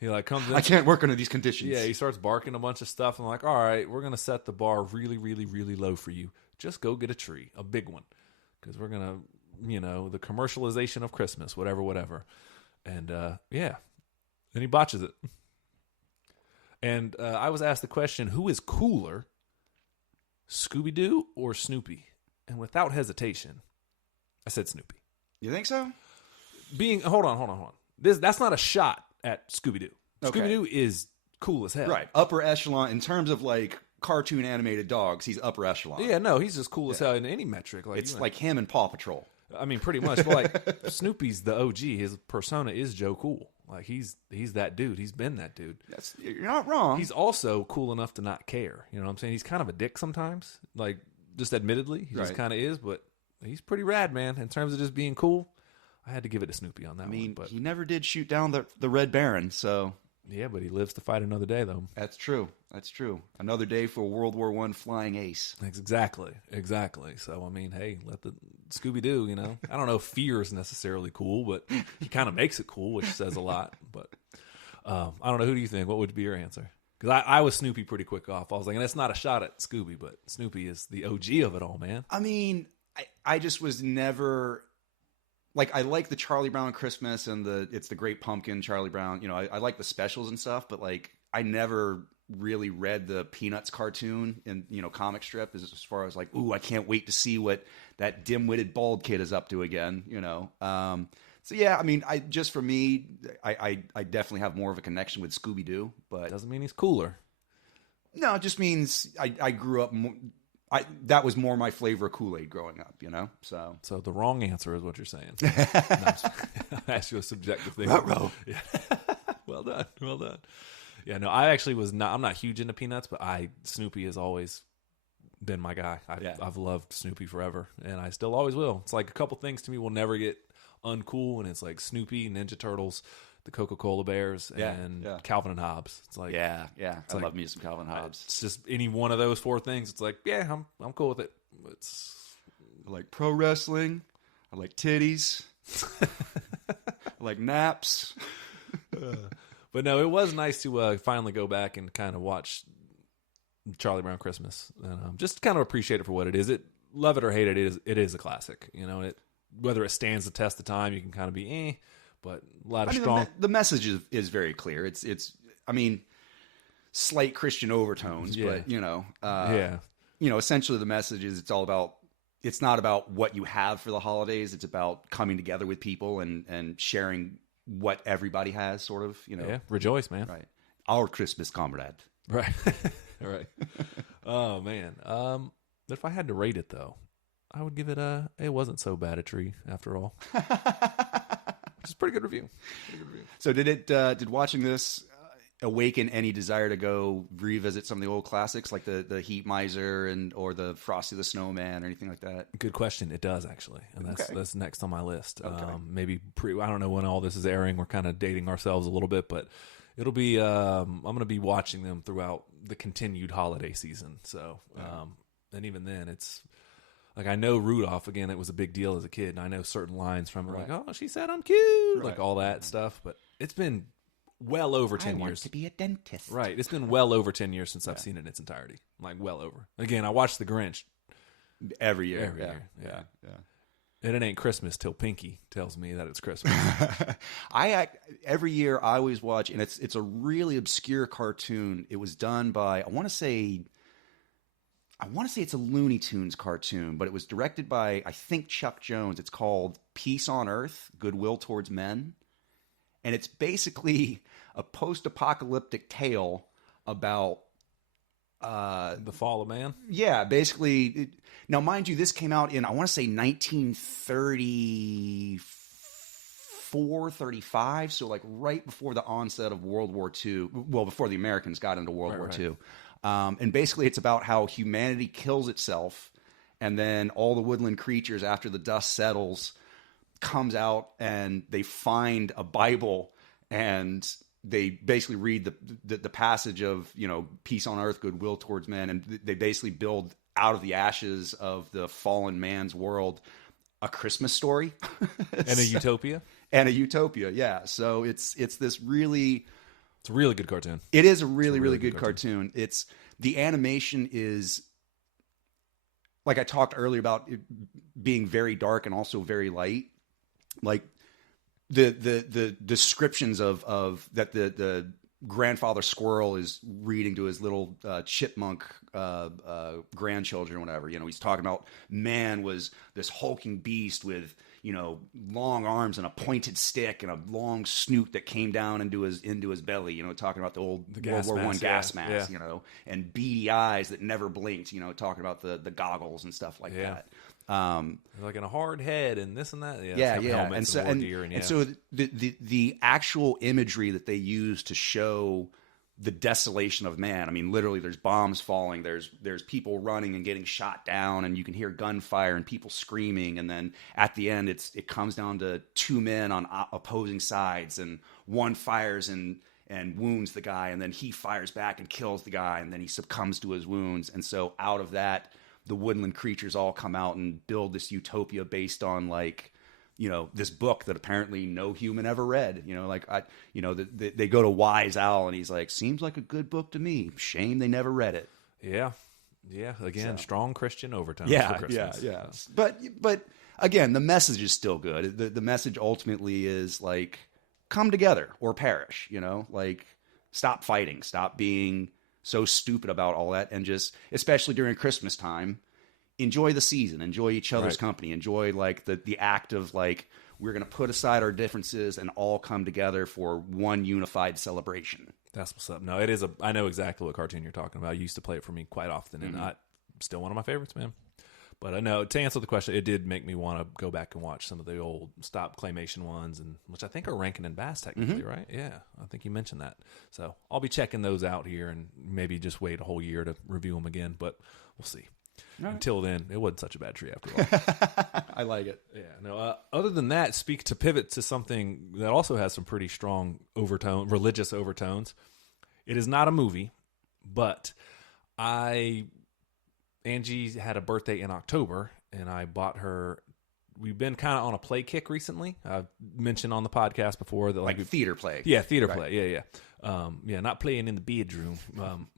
He like comes in. I can't work under these conditions. Yeah, he starts barking a bunch of stuff. And I'm like, all right, we're going to set the bar really, really, really low for you. Just go get a tree, a big one. Because we're going to, the commercialization of Christmas, whatever. And, yeah. And he botches it. And I was asked the question, who is cooler, Scooby-Doo or Snoopy? And without hesitation, I said Snoopy. You think so? Hold on. That's not a shot at Scooby-Doo. Okay. Scooby-Doo is cool as hell. Right. Upper echelon in terms of like cartoon animated dogs, he's upper echelon. Yeah, no, he's just cool as hell in any metric. Like, it's like him and Paw Patrol. I mean, pretty much. But like Snoopy's the OG. His persona is Joe Cool. Like he's that dude. He's been that dude. You're not wrong. He's also cool enough to not care. You know what I'm saying? He's kind of a dick sometimes. Like just admittedly, he just kind of is. But he's pretty rad, man. In terms of just being cool, I had to give it to Snoopy on that one. But he never did shoot down the Red Baron, so... Yeah, but he lives to fight another day, though. That's true. Another day for World War I flying ace. Exactly. So, I mean, hey, let the Scooby-Doo, I don't know if fear is necessarily cool, but he kind of makes it cool, which says a lot. But I don't know. Who do you think? What would be your answer? Because I was Snoopy pretty quick off. I was like, and it's not a shot at Scooby, but Snoopy is the OG of it all, man. I mean, I just was never... Like, I like the Charlie Brown Christmas and it's the Great Pumpkin, Charlie Brown. I like the specials and stuff, but, like, I never really read the Peanuts cartoon and, comic strip as far as, like, ooh, I can't wait to see what that dim-witted bald kid is up to again, So, yeah, I mean, for me, I definitely have more of a connection with Scooby-Doo, but... Doesn't mean he's cooler. No, it just means I grew up... that was more my flavor of Kool-Aid growing up, So the wrong answer is what you're saying. I asked you a subjective thing. Yeah. Well done. Yeah, no, I actually was not. I'm not huge into Peanuts, but Snoopy has always been my guy. I've loved Snoopy forever, and I still always will. It's like a couple things to me will never get uncool, and it's like Snoopy, Ninja Turtles, the Coca-Cola Bears, and Calvin and Hobbes. It's like I love me some Calvin and Hobbes. It's just any one of those four things. It's like I'm cool with it. I like pro wrestling. I like titties. I like naps. But no, it was nice to finally go back and kind of watch Charlie Brown Christmas and just kind of appreciate it for what it is. Love it or hate it, it is a classic. Whether it stands the test of time, you can kind of be but a lot of strong. The message is very clear. It's slight Christian overtones, but essentially the message is it's not about what you have for the holidays. It's about coming together with people and sharing what everybody has, sort of. Rejoice, man. Right, our Christmas comrade. Right, right. Oh man. If I had to rate it though, I would give it it wasn't so bad a tree after all. Which is pretty good review. So did watching this awaken any desire to go revisit some of the old classics like the Heat Miser or the Frosty the Snowman or anything like that? Good question. It does actually, and that's next on my list. Okay. Maybe I don't know when all this is airing. We're kind of dating ourselves a little bit, but it'll be. I'm going to be watching them throughout the continued holiday season. So, and even then, it's. Like, I know Rudolph, again, it was a big deal as a kid, and I know certain lines from it, Right. like, oh, she said I'm cute, Right. like all that stuff. But it's been well over 10 I want years. to be a dentist. Right. It's been well over 10 years since I've seen it in its entirety. Like, well over. Again, I watched The Grinch Every year. every year. Yeah. Yeah. And it ain't Christmas till Pinky tells me that it's Christmas. Every year I always watch, and it's a really obscure cartoon. It was done by I want to say it's a Looney Tunes cartoon, but it was directed by I think Chuck Jones. It's called Peace on Earth, Goodwill Towards Men, and it's basically a post-apocalyptic tale about The Fall of Man. yeah, basically. Now, mind you, this came out in, I want to say 1934, 35. So like right before the onset of World War II. Well, before the Americans got into World War II. And basically it's about how humanity kills itself. And then all the woodland creatures, after the dust settles, comes out and they find a Bible and they basically read the passage of, peace on earth, goodwill towards men. And they basically build out of the ashes of the fallen man's world a Christmas story. And a utopia. And a utopia, yeah. So it's this really... It's a really good cartoon. It is a really, really good cartoon. It's the animation is... Like I talked earlier about it being very dark and also very light. Like the descriptions of that the grandfather squirrel is reading to his little chipmunk grandchildren or whatever. He's talking about man was this hulking beast with long arms and a pointed stick and a long snoot that came down into his belly. Talking about the old World War I gas mask. And beady eyes that never blinked. Talking about the goggles and stuff like that. Like in a hard head and this and that. And so the actual imagery that they use to show the desolation of man. I mean, literally, there's bombs falling. There's people running and getting shot down, and you can hear gunfire and people screaming. And then at the end, it comes down to two men on opposing sides, and one fires and wounds the guy, and then he fires back and kills the guy, and then he succumbs to his wounds. And so out of that, the woodland creatures all come out and build this utopia based on this book that apparently no human ever read. They go to Wise Owl and he's like, seems like a good book to me. Shame they never read it. Yeah. Yeah. Again, strong Christian overtones for Christmas. Yeah. But again, the message is still good. The message ultimately is like, come together or perish, stop fighting, stop being so stupid about all that, and just, especially during Christmas time, enjoy the season, enjoy each other's company, enjoy the act of we're going to put aside our differences and all come together for one unified celebration. That's what's up. No, it is I know exactly what cartoon you're talking about. I used to play it for me quite often, and still one of my favorites, man. But I know, to answer the question, it did make me want to go back and watch some of the old stop claymation ones, which I think are Rankin and Bass technically, right? Yeah, I think you mentioned that. So I'll be checking those out here and maybe just wait a whole year to review them again, but we'll see. Right. Until then, it wasn't such a bad tree after all. I like it. Yeah. No. Other than that, to pivot to something that also has some pretty strong religious overtones. It is not a movie, but Angie had a birthday in October, and I bought her. We've been kind of on a play kick recently. I've mentioned on the podcast before that like theater play. Yeah, theater play. Yeah. Not playing in the bedroom.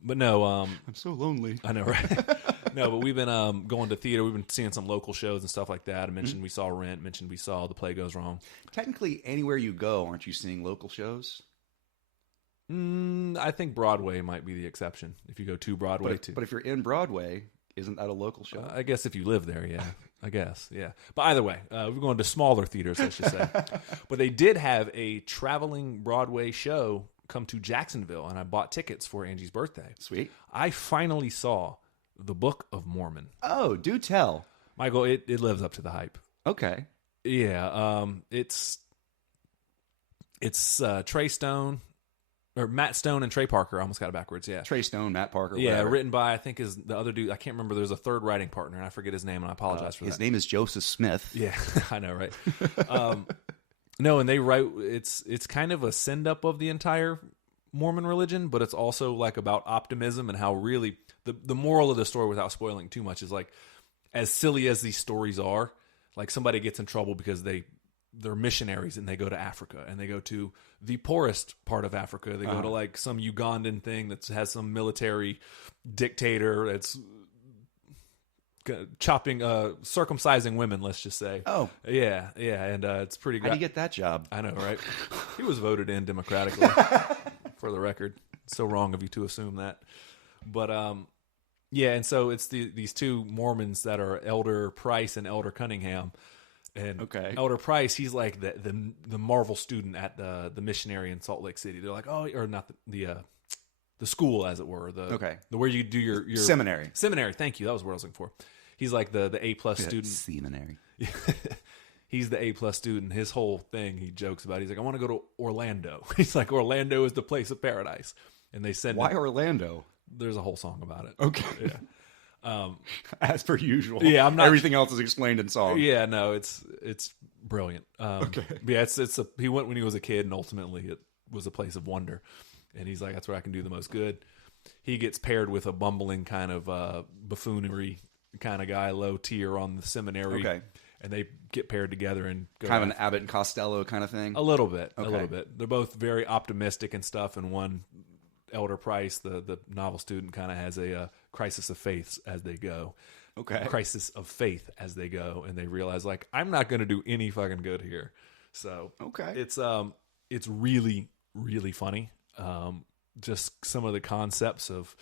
But no. I'm so lonely. I know, right? No, but we've been going to theater. We've been seeing some local shows and stuff like that. I mentioned we saw Rent. Mentioned we saw The Play Goes Wrong. Technically, anywhere you go, aren't you seeing local shows? I think Broadway might be the exception. If you go to Broadway, but if you're in Broadway, isn't that a local show? I guess if you live there, yeah. I guess, yeah. But either way, we're going to smaller theaters, I should say. But they did have a traveling Broadway show come to Jacksonville, and I bought tickets for Angie's birthday. Sweet. I finally saw The Book of Mormon. Oh, do tell. Michael, it lives up to the hype. Okay. Yeah, it's Trey Stone, or Matt Stone and Trey Parker. I almost got it backwards, yeah. Trey Stone, Matt Parker, yeah, whatever. Written by, I think, is the other dude. I can't remember. There's a third writing partner, and I forget his name, and I apologize for that. His name is Joseph Smith. Yeah, I know, right? No, and they write, it's kind of a send-up of the entire Mormon religion, but it's also like about optimism and how really, the moral of the story, without spoiling too much, is like, as silly as these stories are, like somebody gets in trouble because they're missionaries and they go to Africa and they go to the poorest part of Africa. They go to like some Ugandan thing that has some military dictator that's circumcising women, let's just say. Oh. Yeah. And it's pretty good. How do you get that job? I know, right? He was voted in democratically, for the record. So wrong of you to assume that. But, yeah, and so it's these two Mormons that are Elder Price and Elder Cunningham. And Elder Price, he's like the Marvel student at the missionary in Salt Lake City. They're like, oh, or not the school, as it were. The where you do your seminary. Seminary, thank you. That was what I was looking for. He's like the A+ student. Seminary. He's the A+ student. His whole thing, he jokes about. He's like, I want to go to Orlando. He's like, Orlando is the place of paradise. And they send Why Orlando? There's a whole song about it. Okay. Yeah. As per usual. Yeah, I'm not. Everything else is explained in song. Yeah, no, it's brilliant. Yeah, he went when he was a kid, and ultimately it was a place of wonder. And he's like, that's where I can do the most good. He gets paired with a bumbling kind of buffoonery kind of guy, low tier on the seminary. Okay. And they get paired together and go kind of an Abbott and Costello kind of thing. A little bit. They're both very optimistic and stuff, and one, Elder Price, the novel student, kind of has a crisis of faith as they go. Okay. Crisis of faith as they go, and they realize, like, I'm not going to do any fucking good here. So it's really, really funny. Just some of the concepts of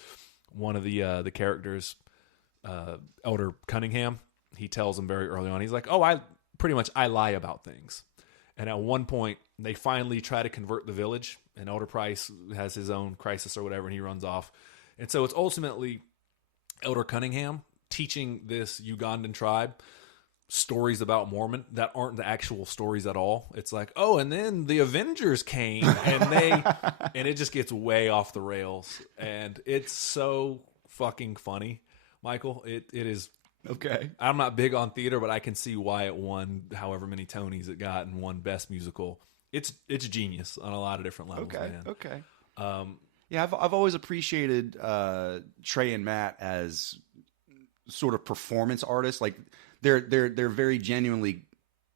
one of the characters, Elder Cunningham. He tells him very early on. He's like, I lie about things. And at one point, they finally try to convert the village, and Elder Price has his own crisis or whatever, and he runs off. And so it's ultimately Elder Cunningham teaching this Ugandan tribe stories about Mormon that aren't the actual stories at all. It's like, and then the Avengers came, and and it just gets way off the rails. And it's so fucking funny, Michael. It is. Okay. I'm not big on theater, but I can see why it won however many Tonys it got and won Best Musical. It's genius on a lot of different levels, man. Okay. Yeah, I've always appreciated Trey and Matt as sort of performance artists. Like they're very genuinely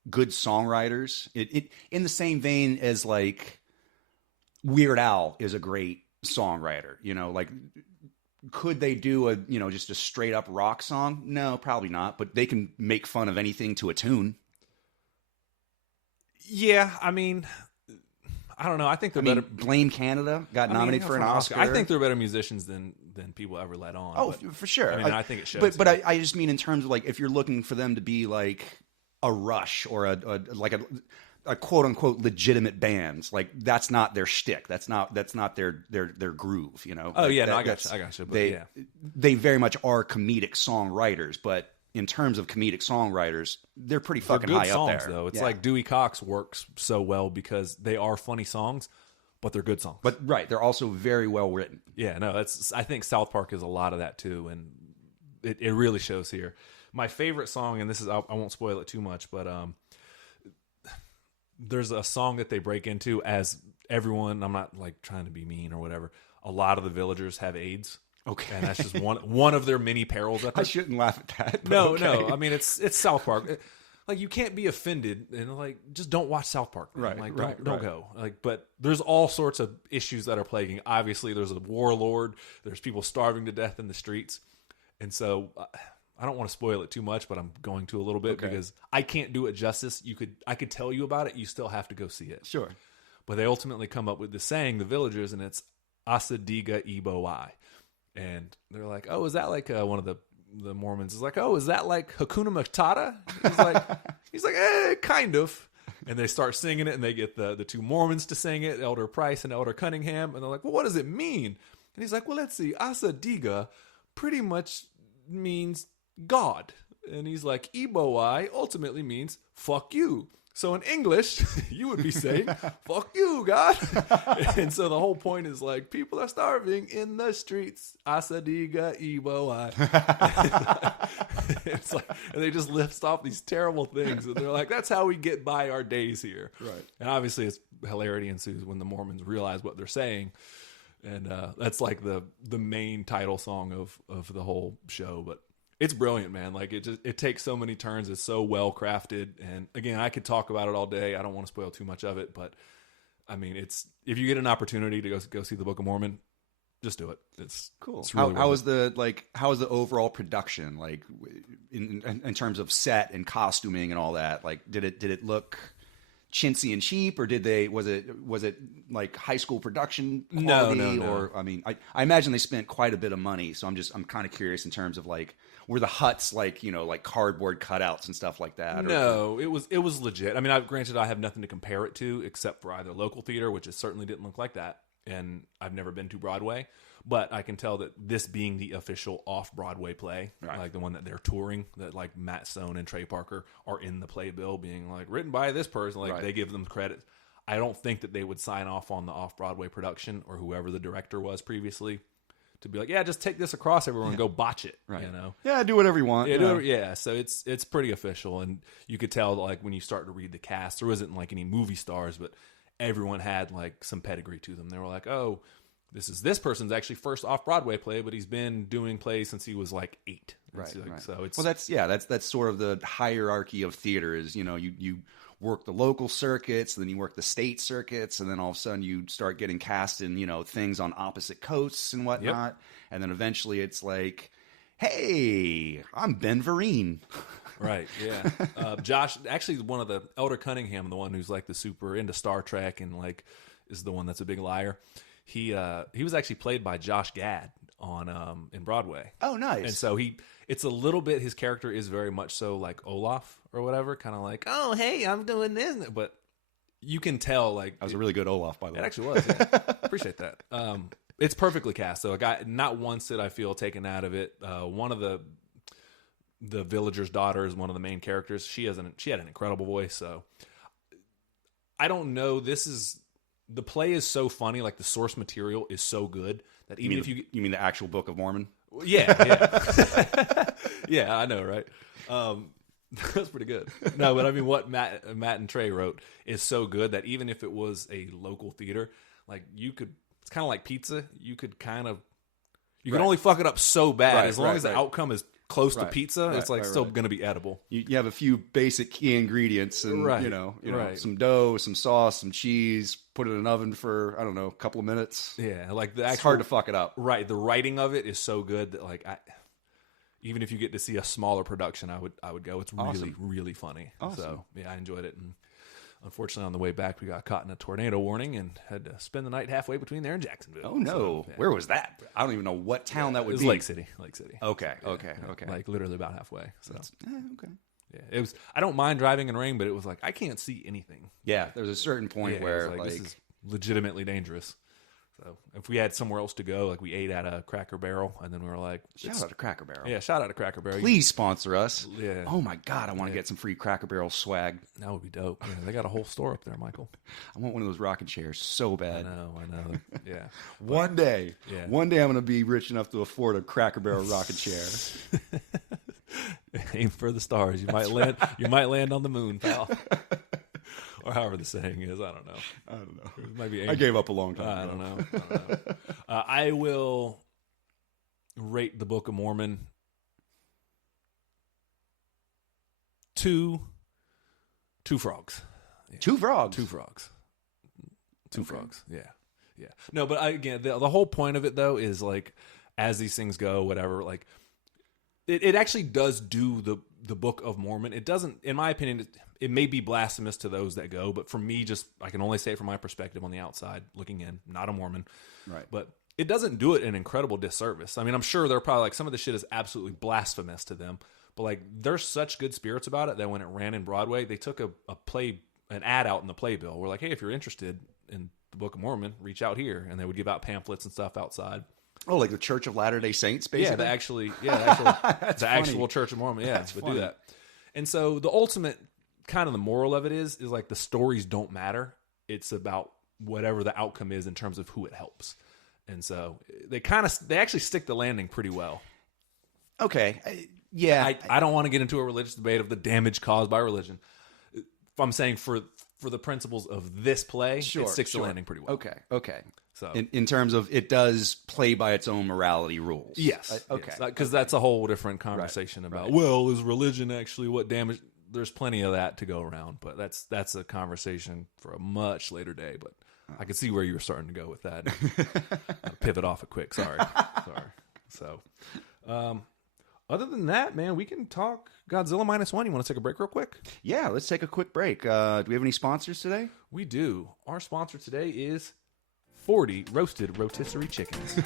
good songwriters. It in the same vein as like Weird Al is a great songwriter. You know, like. Could they do just a straight up rock song? No, probably not. But they can make fun of anything to a tune. Yeah, I mean, I don't know. I think they're better. Blame Canada got nominated for an Oscar. I think they're better musicians than people ever let on. Oh, for sure. I think it shows. But I just mean in terms of like if you're looking for them to be like a Rush or a quote unquote legitimate bands, like that's not their shtick. That's not their groove, you know. Oh like, yeah, I got you. But they very much are comedic songwriters, but in terms of comedic songwriters, they're pretty fucking high songs, up there. Though it's like Dewey Cox works so well because they are funny songs, but they're good songs. But they're also very well written. Yeah, no, I think South Park is a lot of that too, and it really shows here. My favorite song, and this is I won't spoil it too much, but there's a song that they break into as everyone, I'm not like trying to be mean or whatever, a lot of the villagers have AIDS. Okay. And that's just one of their many perils. I shouldn't laugh at that. No. I mean, it's South Park. Like, you can't be offended and like, just don't watch South Park. Right. Like, don't go. Like, but there's all sorts of issues that are plaguing. Obviously, there's a warlord. There's people starving to death in the streets. And so I don't want to spoil it too much, but I'm going to a little bit because I can't do it justice. I could tell you about it. You still have to go see it. Sure. But they ultimately come up with the saying, the villagers, and it's Hasa, Diga, Ebo, I. And they're like, is that like one of the Mormons is like, is that like Hakuna Matata? He's like, kind of. And they start singing it, and they get the two Mormons to sing it, Elder Price and Elder Cunningham. And they're like, well, what does it mean? And he's like, well, let's see. Hasa, Diga pretty much means God. And he's like, Ebo-I ultimately means fuck you. So in English, you would be saying, fuck you, God. And so the whole point is like, people are starving in the streets. Hasa, Diga, Ebo-I. It's like, and they just list off these terrible things. And they're like, that's how we get by our days here. Right. And obviously it's hilarity ensues when the Mormons realize what they're saying. And that's like the main title song of the whole show. But It's brilliant, man. Like it takes so many turns. It's so well crafted. And again, I could talk about it all day. I don't want to spoil too much of it, but I mean, it's if you get an opportunity to go see the Book of Mormon, just do it. It's cool. It's really how is the overall production like in terms of set and costuming and all that? Like, did it look chintzy and cheap, or was it like high school production quality? No. Or I mean, I imagine they spent quite a bit of money, so I'm kind of curious in terms of like, were the huts like, you know, like cardboard cutouts and stuff like that? No, it was legit. I mean, granted, I have nothing to compare it to except for either local theater, which it certainly didn't look like that, and I've never been to Broadway. But I can tell that this being the official off-Broadway play, right, like the one that they're touring, that like Matt Stone and Trey Parker are in the playbill being like written by this person, like right, they give them credit. I don't think that they would sign off on the off-Broadway production or whoever the director was previously to be like, yeah, just take this across everyone and go botch it, right? You know? Yeah, do whatever you want. Yeah, so it's pretty official, and you could tell that, like when you start to read the cast, there wasn't like any movie stars, but everyone had like some pedigree to them. They were like, oh, this person's actually first off-Broadway play, but he's been doing plays since he was like 8. Right, like, right. So it's that's sort of the hierarchy of theater is, you know, you work the local circuits, then you work the state circuits, and then all of a sudden you start getting cast in, you know, things on opposite coasts and whatnot. Yep. And then eventually it's like, hey, I'm Ben Vereen. Right, yeah. Josh, actually one of the Elder Cunningham, the one who's like the super into Star Trek and like is the one that's a big liar. He was actually played by Josh Gad on in Broadway. Oh, nice. And so it's a little bit, his character is very much so like Olaf or whatever, kind of like, oh, hey, I'm doing this. But you can tell like... That was a really good Olaf, by the way. It actually was, yeah. Appreciate that. It's perfectly cast. So not once did I feel taken out of it. One of the villager's daughter is one of the main characters. She had an incredible voice. So I don't know. The play is so funny. Like the source material is so good that even if you mean the actual Book of Mormon? Yeah. Yeah, I know, right? That's pretty good. No, but I mean, what Matt and Trey wrote is so good that even if it was a local theater, like it's kind of like pizza. You could only fuck it up so bad as long as the outcome is close to pizza. It's like still going to be edible. You have a few basic key ingredients, and you know, some dough, some sauce, some cheese. Put it in an oven for I don't know, a couple of minutes. Yeah, like it's hard to fuck it up. Right, the writing of it is so good that like even if you get to see a smaller production, I would go. It's really really funny. Awesome. So yeah, I enjoyed it. And unfortunately, on the way back, we got caught in a tornado warning and had to spend the night halfway between there and Jacksonville. Oh no, so, yeah. Where was that? I don't even know what town that would be. It was Lake City. Okay. Like literally about halfway. So okay. Yeah, it was. I don't mind driving in rain, but it was like I can't see anything. Yeah, there's a certain point where like this is legitimately dangerous. So if we had somewhere else to go, like we ate at a Cracker Barrel, and then we were like, shout out to Cracker Barrel. Yeah, shout out to Cracker Barrel. Please sponsor us. Yeah. Oh my God, I want to get some free Cracker Barrel swag. That would be dope. Yeah, they got a whole store up there, Michael. I want one of those rocking chairs so bad. I know. Yeah. One day I'm going to be rich enough to afford a Cracker Barrel rocking chair. Aim for the stars. You might land. You might land on the moon, pal. Or however the saying is, I don't know. It might be I gave up a long time ago. I don't know. I will rate the Book of Mormon 2 frogs. Yeah. 2 frogs? 2 frogs. 2 frogs. Yeah. No, but again, the whole point of it, though, is like, as these things go, whatever, like, it actually does do the Book of Mormon. It doesn't, in my opinion, it may be blasphemous to those that go, but for me, I can only say it from my perspective on the outside looking in, not a Mormon. Right. But it doesn't do it an incredible disservice. I mean, I'm sure they're probably like some of the shit is absolutely blasphemous to them, but like there's such good spirits about it that when it ran in Broadway, they took an ad out in the playbill. We're like, hey, if you're interested in the Book of Mormon, reach out here. And they would give out pamphlets and stuff outside. Oh, like the Church of Latter-day Saints, basically? The actual Church of Mormon. Yeah, but do that. And so the ultimate kind of the moral of it is like the stories don't matter. It's about whatever the outcome is in terms of who it helps. And so they actually stick the landing pretty well. Okay. Yeah. I don't want to get into a religious debate of the damage caused by religion. I'm saying for for the principles of this play, Sure, it sticks sure. to landing pretty well. Okay. So In terms of it does play by its own morality rules. yes, Okay. because that's a whole different conversation about. Well, is religion actually what damage? There's plenty of that to go around, but that's a conversation for a much later day. But I could see where you were starting to go with that. I'll pivot off it quick. Sorry. So, other than that, man, we can talk Godzilla -1. You want to take a break real quick? Yeah, let's take a quick break. Do we have any sponsors today? We do. Our sponsor today is 40 roasted rotisserie chickens.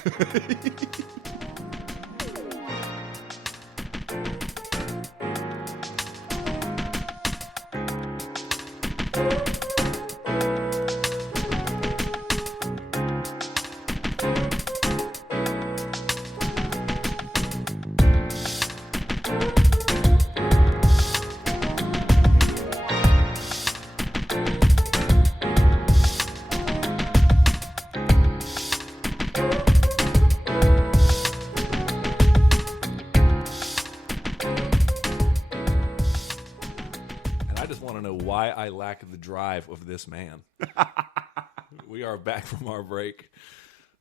Why I lack the drive of this man. We are back from our break.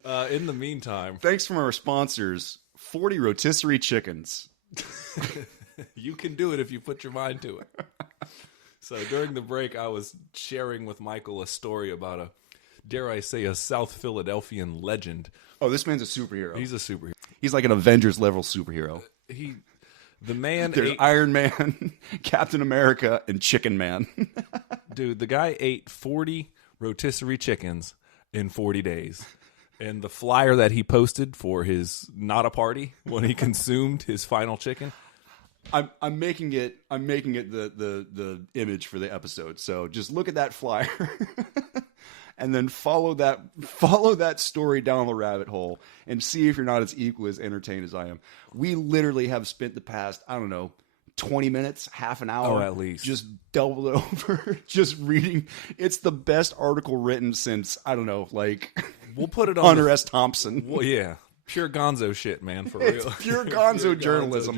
In the meantime, thanks from our sponsors, 40 rotisserie chickens. You can do it if you put your mind to it. So during the break, I was sharing with Michael a story about a, dare I say, a South Philadelphian legend. Oh, this man's a superhero. He's a superhero. He's like an Avengers level superhero. The man There's Iron Man, Captain America, and Chicken Man. Dude, the guy ate 40 rotisserie chickens in 40 days. And the flyer that he posted for his not a party when he consumed his final chicken. I'm making it the image for the episode. So just look at that flyer. And then follow that story down the rabbit hole and see if you're not as equally as entertained as I am. We literally have spent the past, 20 minutes, half an hour. Oh, at least. Just double it over, just reading. It's the best article written since, we'll put it on Hunter S. Thompson. Well, yeah. Pure gonzo shit, man, for It's real. pure gonzo journalism.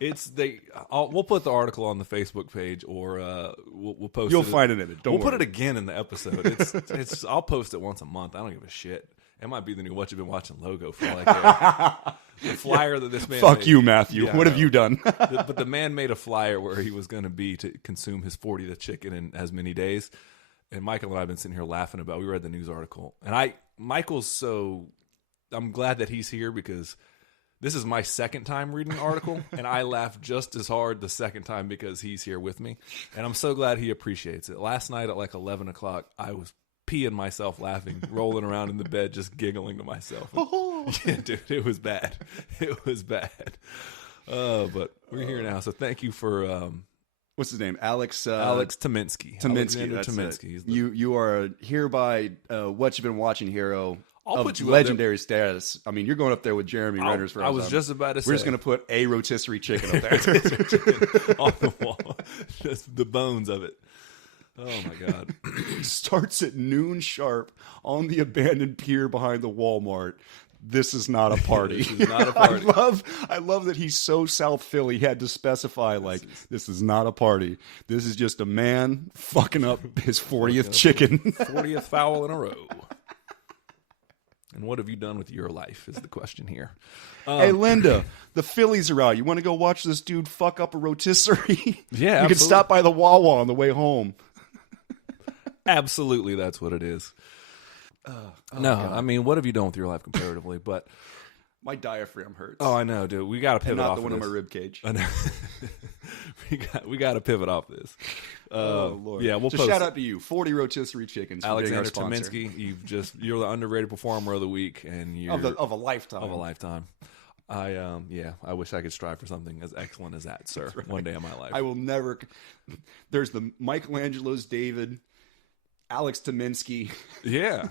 We'll put the article on the Facebook page, or we'll post. You'll it. find it in it. Don't We'll worry. put it again in the episode. It's. I'll post it once a month. I don't give a shit. It might be the new What You've Been Watching logo for all I care. The flyer that this man. Fuck made. you, Matthew. Yeah, what have you done? But the man made a flyer where he was going to be to consume his 40th chicken in as many days. And Michael and I have been sitting here laughing about. We read the news article, and Michael's so. I'm glad that he's here because this is my second time reading the article, and I laughed just as hard the second time because he's here with me. And I'm so glad he appreciates it. Last night at like 11 o'clock, I was peeing myself laughing, rolling around in the bed, just giggling to myself. Yeah, dude, it was bad. It was bad. But we're here now, so thank you for... What's his name? Alex Tominski. Alexander That's Tominski. It. You are hereby What You've Been Watching hero I'll of put you legendary status. I mean, you're going up there with Jeremy Renner's for I was just about to say. We're just going to put a rotisserie chicken up there. On the wall. Just the bones of it. Oh, my God. Starts at noon sharp on the abandoned pier behind the Walmart. This is not a party. This is not a party. I love that he's so South Philly. He had to specify, this is not a party. This is just a man fucking up his 40th chicken. 40th foul in a row. And what have you done with your life is the question here. Hey, Linda, the Phillies are out. You want to go watch this dude fuck up a rotisserie? Yeah, You can stop by the Wawa on the way home. Absolutely, that's what it is. God. I mean, what have you done with your life comparatively? But my diaphragm hurts. Oh, I know, dude. We got to pivot off the one of on this. my rib cage. I know. we got to pivot off this. Oh Lord! Yeah, we'll so post shout it. out to you, 40 rotisserie chickens, for being our Alexander sponsor. Tominski. You're the underrated performer of the week, and you're of a lifetime. Of a lifetime. I wish I could strive for something as excellent as that, sir. Right. One day in my life. I will never. There's the Michelangelo's David, Alex Tominski, yeah,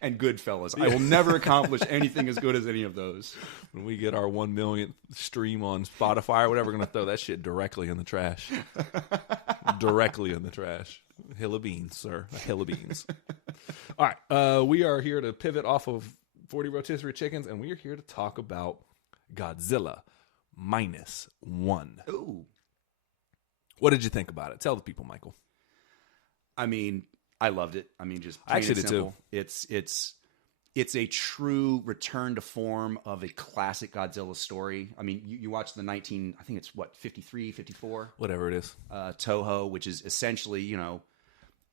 and Goodfellas. I will never accomplish anything as good as any of those. When we get our 1 millionth stream on Spotify or whatever, we're gonna throw that shit directly in the trash. Directly in the trash. Hill of beans, sir. A hill of beans. All right, we are here to pivot off of 40 rotisserie chickens, and we are here to talk about Godzilla -1. Ooh. What did you think about it? Tell the people, Michael. I mean, I loved it. I mean, just I actually plain did and too. simple. It's a true return to form of a classic Godzilla story. I mean, you watch the I think it's what, 53, 54? Whatever it is. Toho, which is essentially, you know,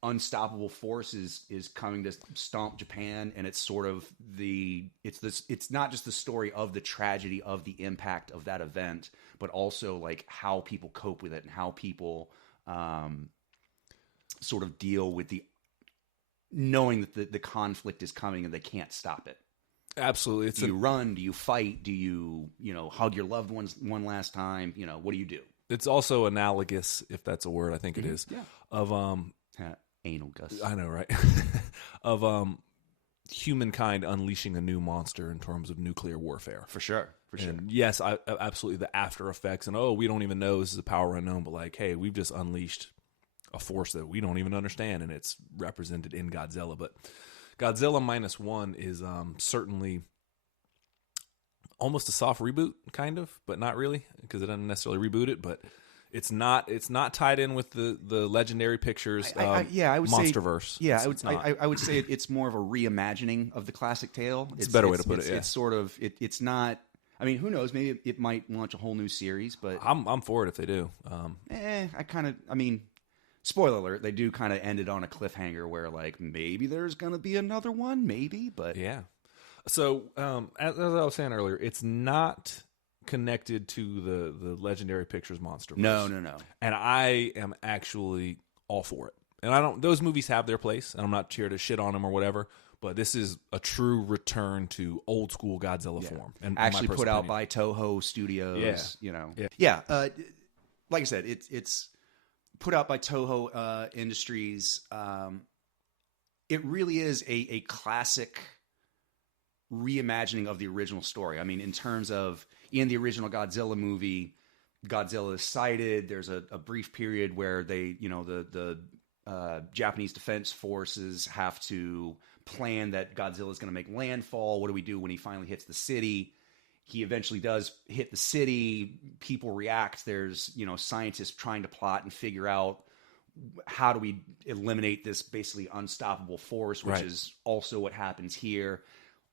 unstoppable force is coming to stomp Japan, and it's sort of it's not just the story of the tragedy of the impact of that event, but also like how people cope with it and how people sort of deal with the knowing that the conflict is coming and they can't stop it. Absolutely. Do you run? Do you fight? Do you hug your loved ones one last time? You know, what do you do? It's also analogous, if that's a word, I think it is, Yeah. of Anal Gus. I know, right? Of humankind unleashing a new monster in terms of nuclear warfare. For sure. And yes, I absolutely the after effects and we don't even know, this is a power unknown, but like, hey, we've just unleashed a force that we don't even understand, and it's represented in Godzilla. But Godzilla -1 is certainly almost a soft reboot, kind of, but not really, because it doesn't necessarily reboot it. But it's not tied in with the legendary pictures. I would MonsterVerse. Say, I would say it's more of a reimagining of the classic tale. It's a better way to put it. Yeah. It's sort of it's not. I mean, who knows? Maybe it might launch a whole new series, but I'm for it if they do. I mean, spoiler alert, they do kind of end it on a cliffhanger where like maybe there's gonna be another one, maybe, but yeah. So as I was saying earlier, it's not connected to the legendary pictures MonsterVerse. No. And I am actually all for it. And those movies have their place, and I'm not here to shit on them or whatever. But this is a true return to old school Godzilla form, and actually put out by Toho Studios. Like I said, it's put out by Toho Industries. It really is a classic reimagining of the original story. I mean, in terms of in the original Godzilla movie, Godzilla is sighted. There's a brief period where they, the Japanese defense forces have to plan that Godzilla is going to make landfall. What do we do when he finally hits the city? He eventually does hit the city. People react. There's, scientists trying to plot and figure out how do we eliminate this basically unstoppable force, which is also what happens here,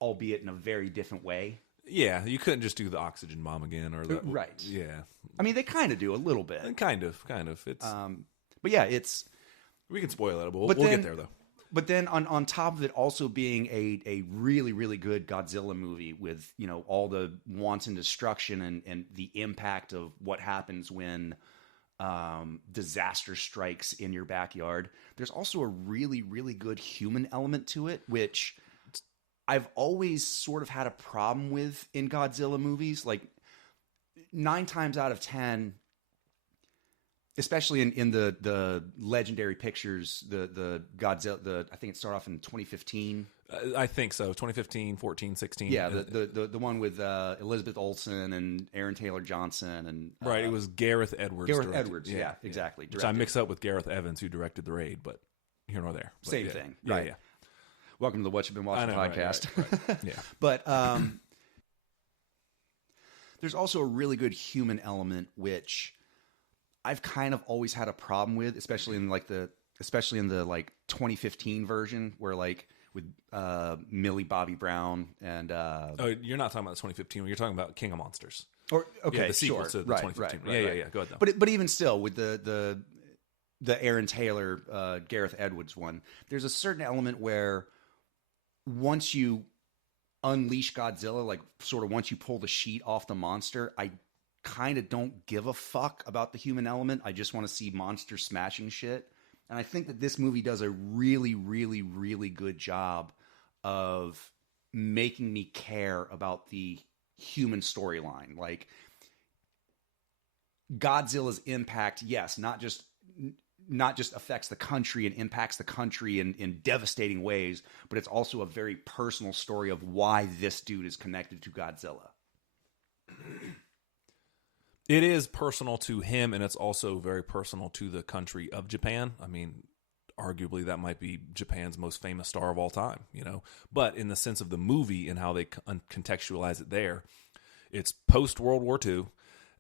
albeit in a very different way. Yeah, you couldn't just do the oxygen bomb again, or the right. Yeah, I mean they kind of do a little bit. Kind of. It's but yeah, it's we can spoil it, but we'll get there though. But then on top of it also being a really, really good Godzilla movie with, all the wanton destruction and the impact of what happens when disaster strikes in your backyard. There's also a really, really good human element to it, which I've always sort of had a problem with in Godzilla movies. Like 9 times out of 10, especially in the legendary pictures, the Godzilla, I think it started off in 2015. I think so. 2015, 14, 16. Yeah, the one with Elizabeth Olsen and Aaron Taylor Johnson and right. It was Gareth Edwards. Yeah, exactly. Which I mix up with Gareth Evans, who directed The Raid, but here nor there. Same thing. Yeah, right. Yeah. Welcome to the What You've Been Watching podcast. Right. Yeah. But there's also a really good human element, which I've kind of always had a problem with, especially in the 2015 version, where like with Millie Bobby Brown and you're not talking about the 2015 one. You're talking about King of Monsters. Or okay, the sequel sure. to the Right, 2015. Right. Yeah. Go ahead though. But even still, with the Aaron Taylor, Gareth Edwards one, there's a certain element where once you unleash Godzilla, like sort of once you pull the sheet off the monster, I kind of don't give a fuck about the human element. I just want to see monsters smashing shit. And I think that this movie does a really, really, really good job of making me care about the human storyline. Like Godzilla's impact, yes, not just affects the country and impacts the country in devastating ways, but it's also a very personal story of why this dude is connected to Godzilla. It is personal to him, and it's also very personal to the country of Japan. I mean, arguably that might be Japan's most famous star of all time, But in the sense of the movie and how they contextualize it there, it's post-World War II,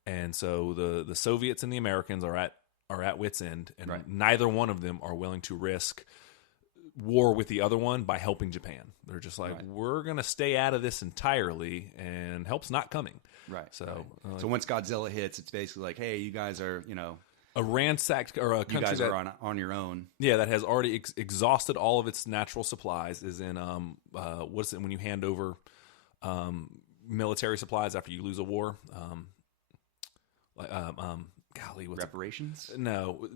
and so the Soviets and the Americans are at are at wit's end, and Right. neither one of them are willing to risk war with the other one by helping Japan. They're just like, Right. we're going to stay out of this entirely, and help's not coming. Right. So, So once Godzilla hits, it's basically like, hey, you guys are, a ransacked or a you country guys that, are on your own. yeah, that has already exhausted all of its natural supplies is in what is it when you hand over military supplies after you lose a war? Golly, what's Reparations? no,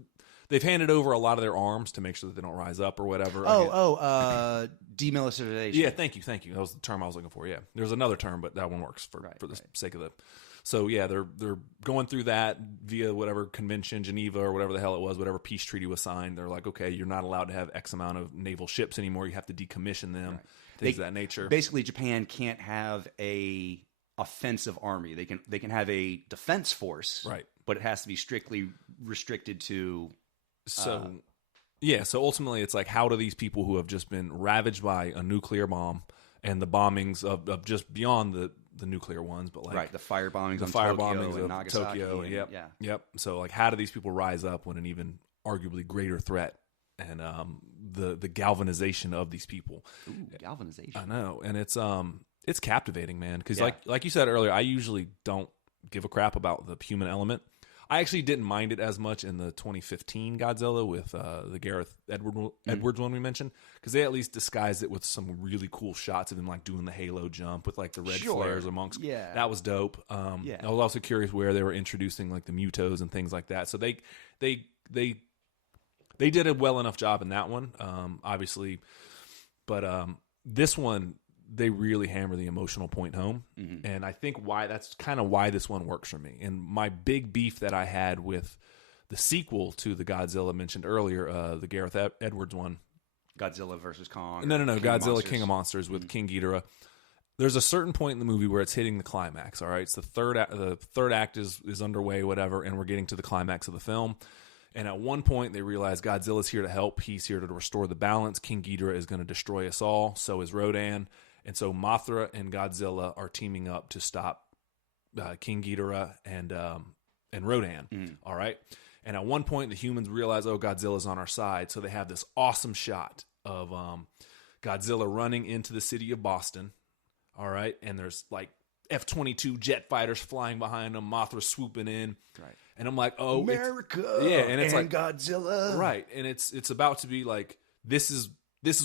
they've handed over a lot of their arms to make sure that they don't rise up or whatever. Demilitarization. Yeah, thank you. That was the term I was looking for. Yeah, there's another term, but that one works for the sake of the. So yeah, they're going through that via whatever convention, Geneva or whatever the hell it was, whatever peace treaty was signed. They're like, okay, you're not allowed to have X amount of naval ships anymore. You have to decommission them, things of that nature. Basically, Japan can't have a offensive army. They can have a defense force, Right. But it has to be strictly restricted to. So ultimately, it's like, how do these people who have just been ravaged by a nuclear bomb and the bombings of just beyond the nuclear ones, but like the fire bombings, the on fire Tokyo bombings and of Nagasaki, Tokyo, and, yep. So like, how do these people rise up when an even arguably greater threat and the galvanization of these people? Ooh, galvanization. I know, and it's captivating, man. Because like you said earlier, I usually don't give a crap about the human element. I actually didn't mind it as much in the 2015 Godzilla with the Gareth Edwards one we mentioned, because they at least disguised it with some really cool shots of him like doing the halo jump with like the red flares amongst. Yeah, that was dope. I was also curious where they were introducing like the Mutos and things like that. So they did a well enough job in that one, obviously, but this one, they really hammer the emotional point home. Mm-hmm. And I think that's kind of why this one works for me. And my big beef that I had with the sequel to the Godzilla mentioned earlier, the Gareth Edwards one. Godzilla versus Kong. No. Godzilla King of Monsters with King Ghidorah. There's a certain point in the movie where it's hitting the climax. All right. It's the third act is underway, whatever. And we're getting to the climax of the film. And at one point, they realize Godzilla's here to help. He's here to restore the balance. King Ghidorah is going to destroy us all. So is Rodan. And so Mothra and Godzilla are teaming up to stop King Ghidorah and Rodan. Mm. All right. And at one point, the humans realize, oh, Godzilla's on our side. So they have this awesome shot of Godzilla running into the city of Boston. All right. And there's like F-22 jet fighters flying behind them. Mothra swooping in. Right. And I'm like, oh, America. And it's like Godzilla. Right. And it's about to be like, this is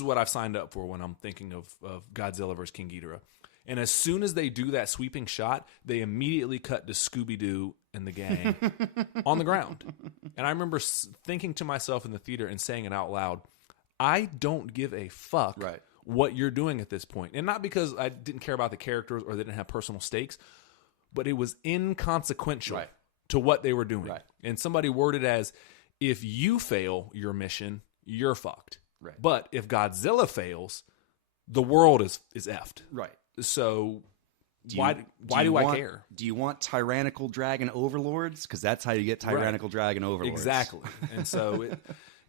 what I've signed up for when I'm thinking of Godzilla versus King Ghidorah. And as soon as they do that sweeping shot, they immediately cut to Scooby-Doo and the gang on the ground. And I remember thinking to myself in the theater and saying it out loud, I don't give a fuck what you're doing at this point. And not because I didn't care about the characters or they didn't have personal stakes, but it was inconsequential to what they were doing. Right. And somebody worded as, if you fail your mission, you're fucked. Right. But if Godzilla fails, the world is effed. Right. So why do I care? Do you want tyrannical dragon overlords? Because that's how you get tyrannical dragon overlords. Exactly. And so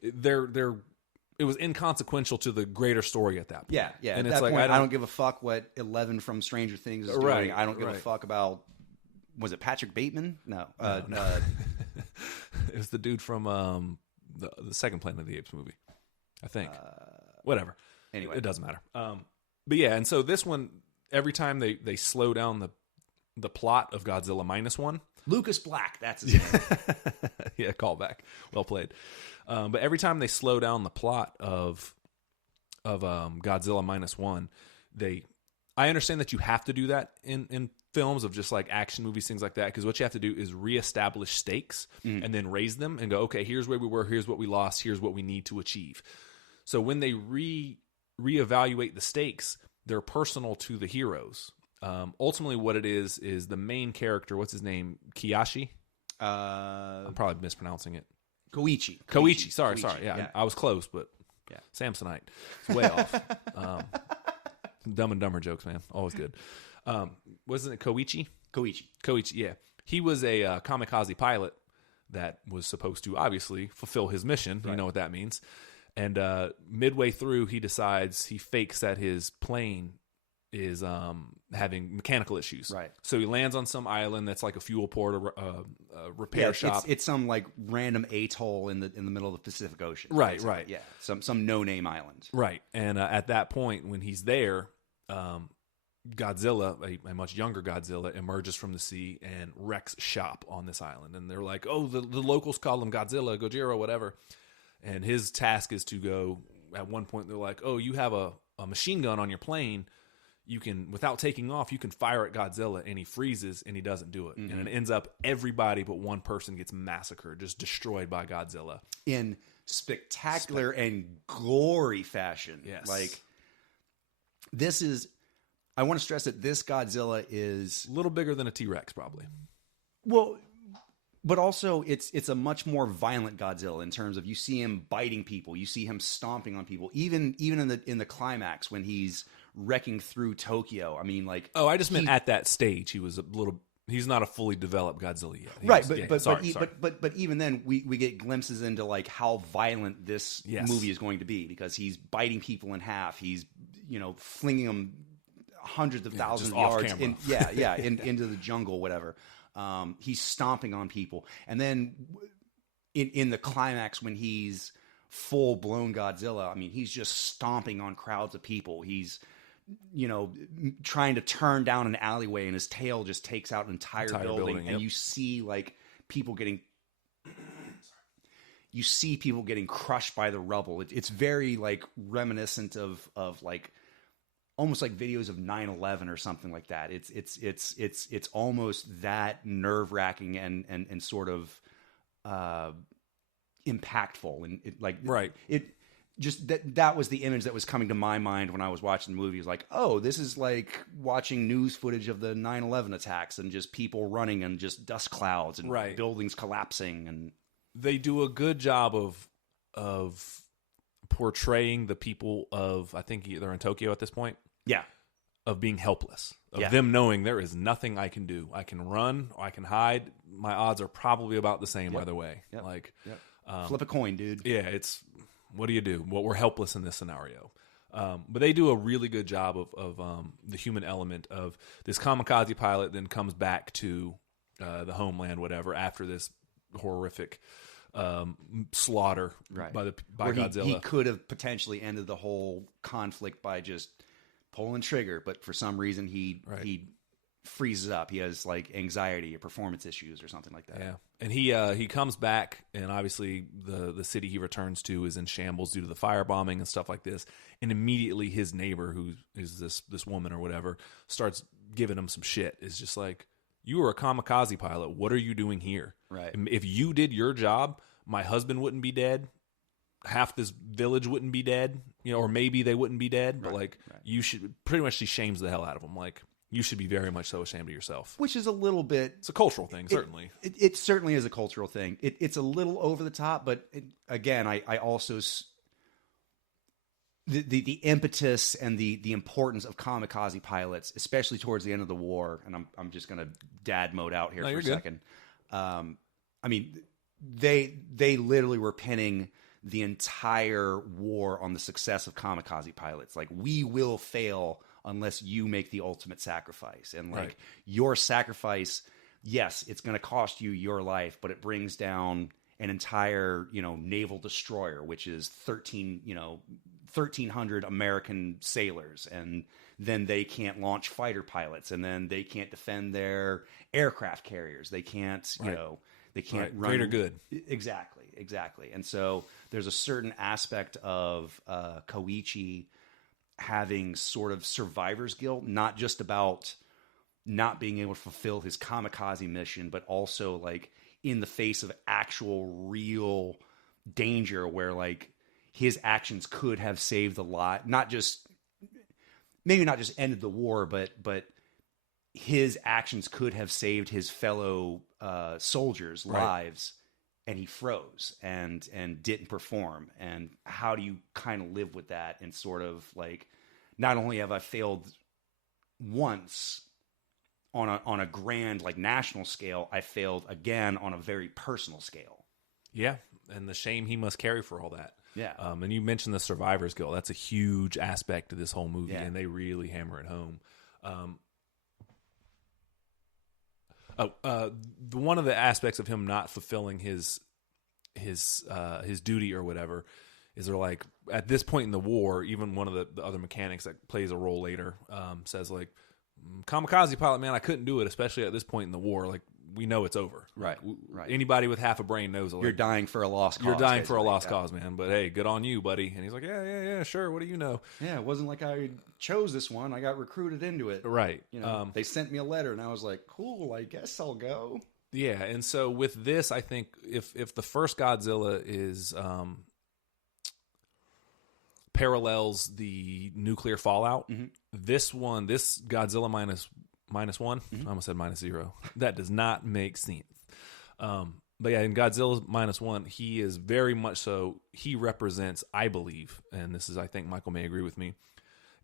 it was inconsequential to the greater story at that point. Yeah. And at it's that like point, I don't give a fuck what 11 from Stranger Things is doing. I don't give a fuck about. Was it Patrick Bateman? No. It was the dude from the second Planet of the Apes movie, I think. Whatever. Anyway, it doesn't matter. But yeah, and so this one, every time they slow down the plot of Godzilla -1, Lucas Black, that's his name. Yeah, callback. Well played. But every time they slow down the plot of Godzilla -1, I understand that you have to do that in films of just like action movies, things like that, because what you have to do is reestablish stakes and then raise them and go, okay, here's where we were, here's what we lost, here's what we need to achieve. So when they reevaluate the stakes, they're personal to the heroes. Ultimately, what it is the main character, what's his name? Kiyoshi? I'm probably mispronouncing it. Koichi. Sorry. Yeah. I was close, but Samsonite. It's way off. Dumb and Dumber jokes, man. Always good. Wasn't it Koichi? Koichi, yeah. He was a kamikaze pilot that was supposed to obviously fulfill his mission. Right. You know what that means. And midway through, he fakes that his plane is having mechanical issues. Right. So he lands on some island that's like a fuel port or a repair shop. It's some like random atoll in the middle of the Pacific Ocean. Right, basically. right. Yeah, some no-name island. Right. And at that point, when he's there, Godzilla, a much younger Godzilla, emerges from the sea and wrecks shop on this island. And they're like, oh, the locals call him Godzilla, Gojira, whatever. And his task is to go, at one point, they're like, oh, you have a machine gun on your plane. You can, without taking off, you can fire at Godzilla, and he freezes, and he doesn't do it. Mm-hmm. And it ends up everybody but one person gets massacred, just destroyed by Godzilla. In spectacular and glory fashion. Yes. Like, this is... I want to stress that this Godzilla is... a little bigger than a T-Rex, probably. Well, but also it's a much more violent Godzilla in terms of you see him biting people, you see him stomping on people, even in the climax when he's wrecking through Tokyo. I mean, like... Oh, I just meant at that stage, he was a little... He's not a fully developed Godzilla yet. Right, but even then, we get glimpses into like how violent this movie is going to be, because he's biting people in half. He's, flinging them hundreds of thousands of yards into the jungle, whatever. He's stomping on people, and then in the climax when he's full blown Godzilla, I mean, he's just stomping on crowds of people. He's trying to turn down an alleyway, and his tail just takes out an entire building. And you see like people getting crushed by the rubble. It's very like reminiscent of like almost like videos of 9/11 or something like that. It's almost that nerve-wracking and sort of impactful, and just that was the image that was coming to my mind when I was watching the movie. It was like, oh, this is like watching news footage of the 9/11 attacks and just people running and just dust clouds and buildings collapsing. And they do a good job of portraying the people of, I think they're in Tokyo at this point. Yeah. Of being helpless, of them knowing there is nothing I can do. I can run, or I can hide. My odds are probably about the same either way. Yep. Like, flip a coin, dude. Yeah, it's, what do you do? Well, we're helpless in this scenario. But they do a really good job of the human element of this kamikaze pilot then comes back to the homeland, whatever, after this horrific slaughter by Godzilla. He could have potentially ended the whole conflict by just pulling trigger, but for some reason he freezes up. He has like anxiety or performance issues or something like that. Yeah, and he comes back, and obviously the city he returns to is in shambles due to the firebombing and stuff like this. And immediately his neighbor, who is this woman or whatever, starts giving him some shit. It's just like, you were a kamikaze pilot. What are you doing here? Right. If you did your job, my husband wouldn't be dead. Half this village wouldn't be dead, or maybe they wouldn't be dead. But you should, pretty much, she shames the hell out of him. Like, you should be very much so ashamed of yourself. Which is a little bit... It's a cultural thing, certainly. It certainly is a cultural thing. It's a little over the top, but again, I also... The impetus and the importance of kamikaze pilots, especially towards the end of the war, and I'm just going to dad mode out here for a second. I mean, they literally were pinning the entire war on the success of kamikaze pilots. Like, we will fail unless you make the ultimate sacrifice. And like your sacrifice, yes, it's going to cost you your life, but it brings down an entire, naval destroyer, which is 1,300 American sailors. And then they can't launch fighter pilots, and then they can't defend their aircraft carriers. They can't, they can't run greater good. Exactly. And so there's a certain aspect of Koichi having sort of survivor's guilt, not just about not being able to fulfill his kamikaze mission, but also like in the face of actual real danger where like his actions could have saved a lot, maybe not just ended the war, but his actions could have saved his fellow soldiers' lives, and he froze and didn't perform. And how do you kind of live with that and sort of like, not only have I failed once on a grand like national scale, I failed again on a very personal scale. Yeah, and the shame he must carry for all that. Yeah. And you mentioned the survivor's guilt. That's a huge aspect of this whole movie, Yeah. and they really hammer it home. One of the aspects of him not fulfilling his duty or whatever is they're like, at this point in the war, even one of the other mechanics that plays a role later says like, kamikaze pilot, man, I couldn't do it, especially at this point in the war. Like, we know it's over. Right. Like, Right. Anybody with half a brain knows. Like, You're dying for a lost cause. You're dying for a basically. lost cause, man. But hey, good on you, buddy. And he's like, yeah, sure. What do you know? Yeah, it wasn't like I chose this one. I got recruited into it. Right. You know, they sent me a letter, and I was like, cool, I guess I'll go. Yeah, and so with this, I think if the first Godzilla is parallels the nuclear fallout, this Godzilla minus one, I almost said -0. That does not make sense. But yeah, in Godzilla -1, he is very much so. He represents, I believe, and this is, I think Michael may agree with me.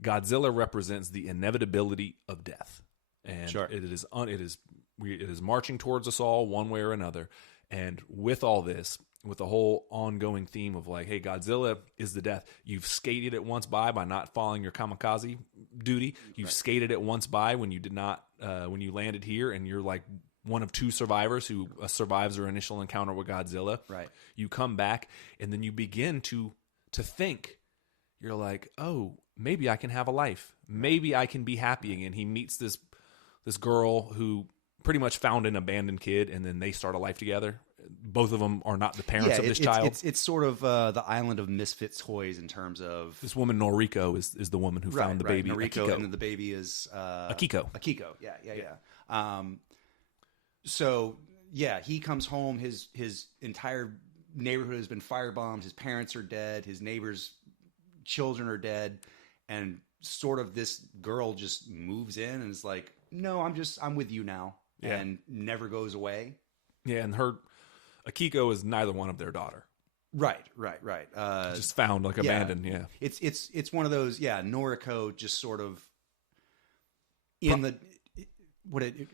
Godzilla represents the inevitability of death, and Sure. it is marching towards us all one way or another. And with all this, with the whole ongoing theme of like, hey, Godzilla is the death. You've skated it once by not following your kamikaze duty. You've skated it once by when you did not, when you landed here, and you're like one of two survivors who survives their initial encounter with Godzilla. Right. You come back, and then you begin to think. You're like, oh, maybe I can have a life. Maybe I can be happy again. He meets this girl who pretty much found an abandoned kid, and then they start a life together. Both of them are not the parents of this child. It's sort of the island of misfit toys in terms of this woman Noriko is the woman who found the baby. Noriko, Akiko. and then the baby is Akiko. Akiko, yeah. So yeah, he comes home. His entire neighborhood has been firebombed. His parents are dead. His neighbors' children are dead, and sort of this girl just moves in and is like, "No, I'm with you now," and never goes away. Yeah, and Akiko is neither one of their daughter. Right. Just found, like, abandoned. Yeah, it's one of those. Yeah, Noriko just sort of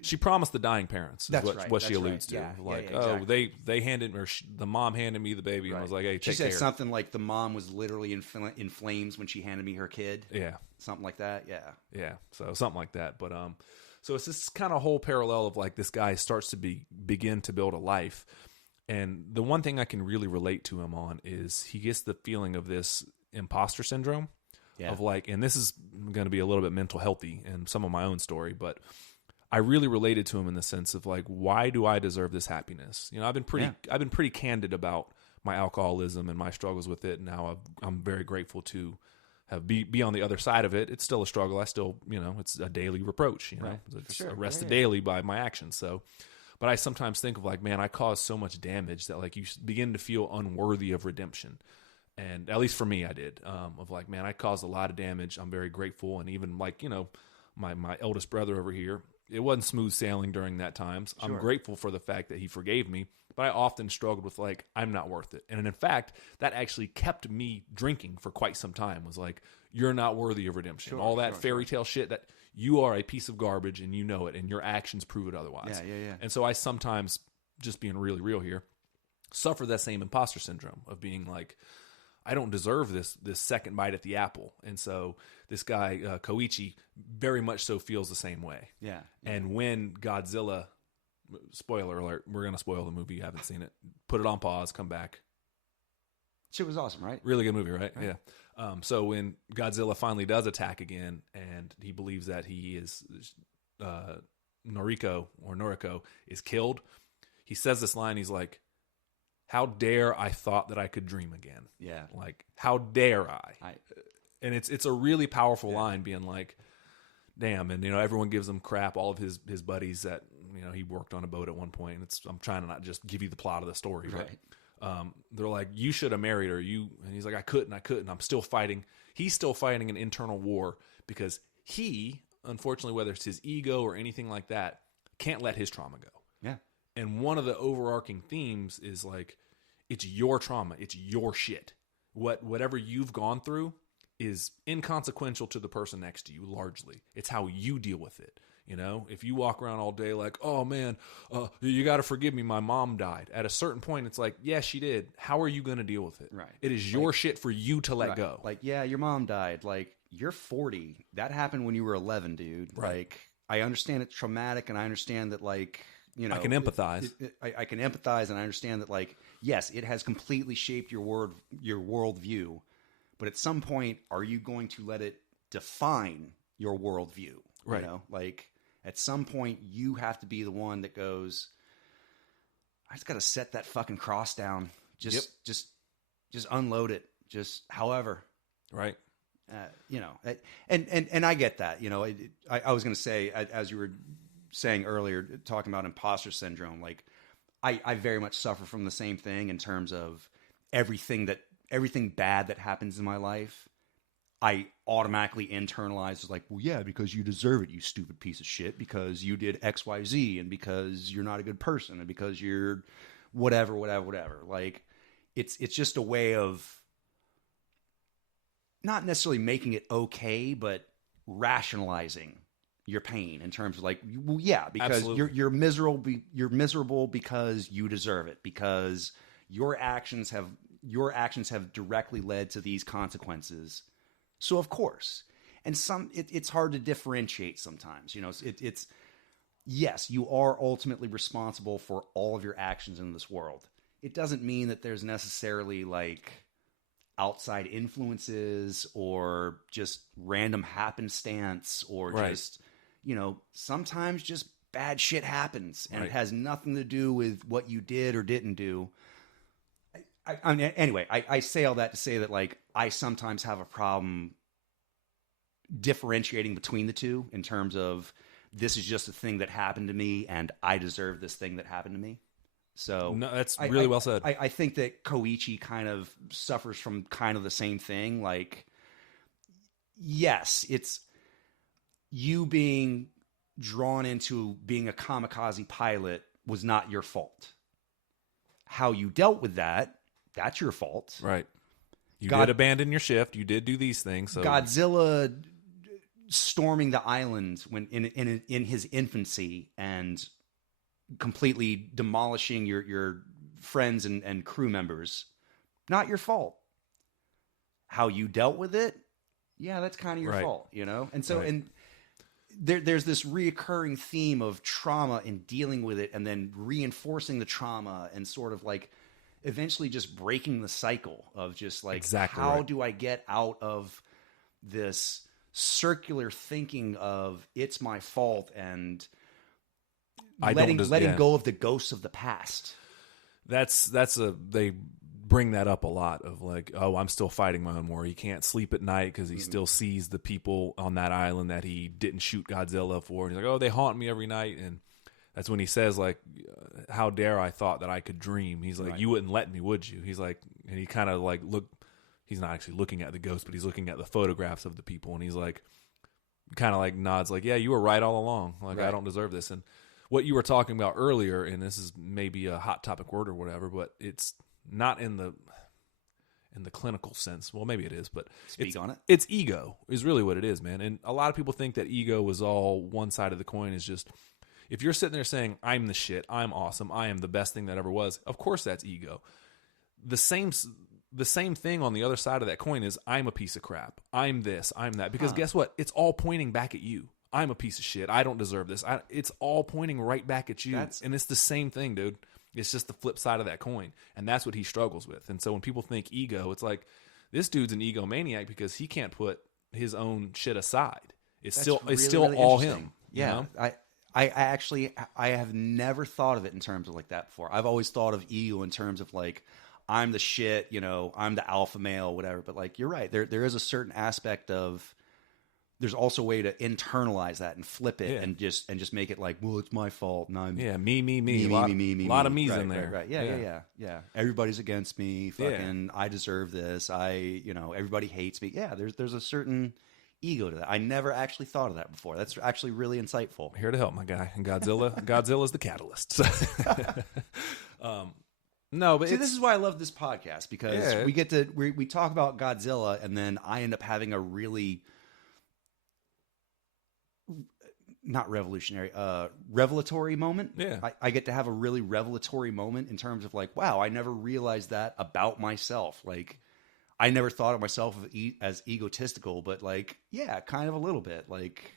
she promised the dying parents. Is what she alludes to. Yeah, like, exactly. they handed, or the mom handed me the baby, and was like, hey, take care. She said something like the mom was literally in flames when she handed me her kid. Yeah, something like that. Yeah. So something like that. But so it's this kind of whole parallel of like this guy starts to begin to build a life. And the one thing I can really relate to him on is he gets the feeling of this imposter syndrome of like, and this is going to be a little bit mental healthy and some of my own story, but I really related to him in the sense of like, why do I deserve this happiness? You know, I've been pretty candid about my alcoholism and my struggles with it. And now I'm very grateful to be on the other side of it. It's still a struggle. I still, it's a daily reproach, it's arrested daily by my actions. So, but I sometimes think of like, man, I caused so much damage that like you begin to feel unworthy of redemption. And at least for me, I did, of like, man, I caused a lot of damage. I'm very grateful. And even like, my eldest brother over here, it wasn't smooth sailing during that time. So I'm grateful for the fact that he forgave me, but I often struggled with like, I'm not worth it. And in fact, that actually kept me drinking for quite some time, was like, you're not worthy of redemption. All that fairy tale shit, that you are a piece of garbage and you know it, and your actions prove it otherwise. Yeah. And so I sometimes, just being really real here, suffer that same imposter syndrome of being like, I don't deserve this second bite at the apple. And so this guy, Koichi, very much so feels the same way. Yeah. And when Godzilla, spoiler alert, we're going to spoil the movie, you haven't seen it, put it on pause, come back. Shit was awesome, right? Really good movie, right? Yeah. So when Godzilla finally does attack again, and he believes that he is, Noriko is killed, he says this line, he's like, how dare I thought that I could dream again? Yeah. Like, how dare I? And it's a really powerful line, being like, damn. And, everyone gives him crap. All of his buddies that, he worked on a boat at one point. And I'm trying to not just give you the plot of the story. Right. But they're like, you should have married her. And he's like, I couldn't. I'm still fighting. He's still fighting an internal war because he, unfortunately, whether it's his ego or anything like that, can't let his trauma go. Yeah. And one of the overarching themes is like, it's your trauma. It's your shit. Whatever you've gone through is inconsequential to the person next to you, largely. It's how you deal with it. You know, if you walk around all day like, oh man, you got to forgive me, my mom died. At a certain point, it's like, yeah, she did. How are you going to deal with it? Right. It is your shit for you to let go. Like, yeah, your mom died. Like, you're 40. That happened when you were 11, dude. Right. Like, I understand it's traumatic, and I understand that, like, you know, I can empathize. I can empathize, and I understand that, like, yes, it has completely shaped your worldview. But at some point, are you going to let it define your worldview? Right. You know, like, at some point, you have to be the one that goes, I just got to set that fucking cross down. Just unload it. Just however. Right. You know, and I get that. You know, I was going to say, as you were saying earlier, talking about imposter syndrome, like I very much suffer from the same thing in terms of everything bad that happens in my life. I automatically internalize as like, well, yeah, because you deserve it, you stupid piece of shit, because you did X, Y, Z, and because you're not a good person, and because you're whatever. Like, it's just a way of not necessarily making it okay, but rationalizing your pain in terms of like, well, yeah, because you're miserable because you deserve it, because your actions have directly led to these consequences. So of course, and it's hard to differentiate sometimes. You know, it's yes, you are ultimately responsible for all of your actions in this world. It doesn't mean that there's necessarily like outside influences or just random happenstance or just, you know, sometimes just bad shit happens and it has nothing to do with what you did or didn't do. Anyway, I say all that to say that, like, I sometimes have a problem differentiating between the two in terms of this is just a thing that happened to me and I deserve this thing that happened to me. So no, that's really well said. I think that Koichi kind of suffers from kind of the same thing. Like, yes, it's you being drawn into being a kamikaze pilot was not your fault. How you dealt with that, that's your fault. Right. You did abandon your shift. You did do these things. So Godzilla storming the island when in his infancy and completely demolishing your friends and crew members, not your fault. How you dealt with it, yeah, that's kind of your fault, you know? And so, and there's this reoccurring theme of trauma and dealing with it and then reinforcing the trauma and sort of like eventually just breaking the cycle of just like, how do I get out of this circular thinking of it's my fault and letting go of the ghosts of the past. They bring that up a lot of like, oh, I'm still fighting my own war. He can't sleep at night because he still sees the people on that island that he didn't shoot Godzilla for. And he's like, oh, they haunt me every night. And that's when he says like, how dare I thought that I could dream. He's like, you wouldn't let me, would you? He's like, and he kind of like he's not actually looking at the ghost, but he's looking at the photographs of the people. And he's like, kind of like nods like, yeah, you were right all along. Like, I don't deserve this. And what you were talking about earlier, and this is maybe a hot topic word or whatever, but it's not in the clinical sense. Well, maybe it is, but it's ego is really what it is, man. And a lot of people think that ego is all one side of the coin. Is just, if you're sitting there saying, I'm the shit, I'm awesome, I am the best thing that ever was, of course that's ego. The same thing on the other side of that coin is, I'm a piece of crap, I'm this, I'm that. Because guess what? It's all pointing back at you. I'm a piece of shit. I don't deserve this. It's all pointing right back at you. And it's the same thing, dude. It's just the flip side of that coin. And that's what he struggles with. And so when people think ego, it's like, this dude's an egomaniac because he can't put his own shit aside. It's still really all him. Yeah. You know? I have never thought of it in terms of like that before. I've always thought of ego in terms of like, I'm the shit, you know, I'm the alpha male, whatever. But like, you're right. There is a certain aspect of, there's also a way to internalize that and flip it and just make it like, well, it's my fault. And I'm me. A lot of me's in there. Right. Yeah. Everybody's against me. Fucking, I deserve this. Everybody hates me. Yeah. There's a certain ego to that. I never actually thought of that before. That's actually really insightful. Here to help, my guy. And Godzilla's the catalyst. No, but this is why I love this podcast, because we get to we talk about Godzilla, and then I end up having a really not revolutionary, revelatory moment. Yeah. I get to have a really revelatory moment in terms of like, wow, I never realized that about myself. Like, I never thought of myself as egotistical, but like, yeah, kind of a little bit. Like,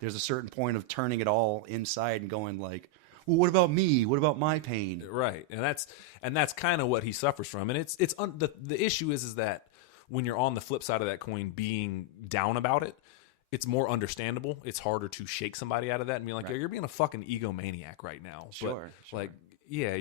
there's a certain point of turning it all inside and going like, well, what about me? What about my pain? Right. And that's kind of what he suffers from. And the issue is that when you're on the flip side of that coin being down about it, it's more understandable. It's harder to shake somebody out of that and be like, Right. you're being a fucking egomaniac right now. Sure. Like, yeah,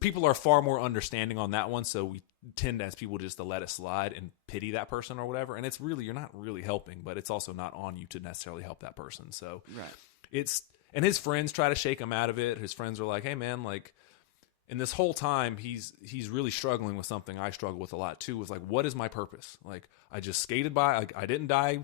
people are far more understanding on that one. So we tend as people just to let it slide and pity that person or whatever. And you're not really helping, but it's also not on you to necessarily help that person. So Right. And his friends try to shake him out of it. His friends are like, hey man, like, and this whole time he's really struggling with something I struggle with a lot too, was like, what is my purpose? Like, I just skated by. Like, I didn't die,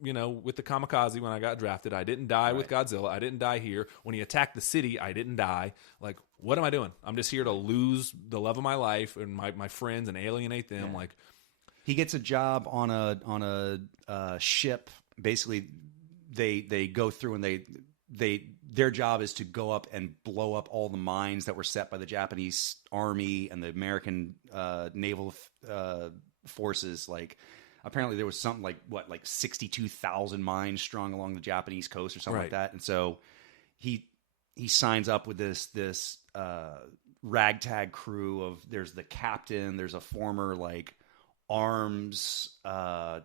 with the kamikaze when I got drafted. I didn't die with Godzilla. I didn't die here. When he attacked the city, I didn't die. Like, what am I doing? I'm just here to lose the love of my life and my friends and alienate them. Yeah. Like, he gets a job on a ship. Basically, they go through and their job is to go up and blow up all the mines that were set by the Japanese army and the American naval forces. Like, apparently there was something like 62,000 mines strung along the Japanese coast or something like that. And so he signs up with this ragtag crew of, there's the captain, there's a former like arms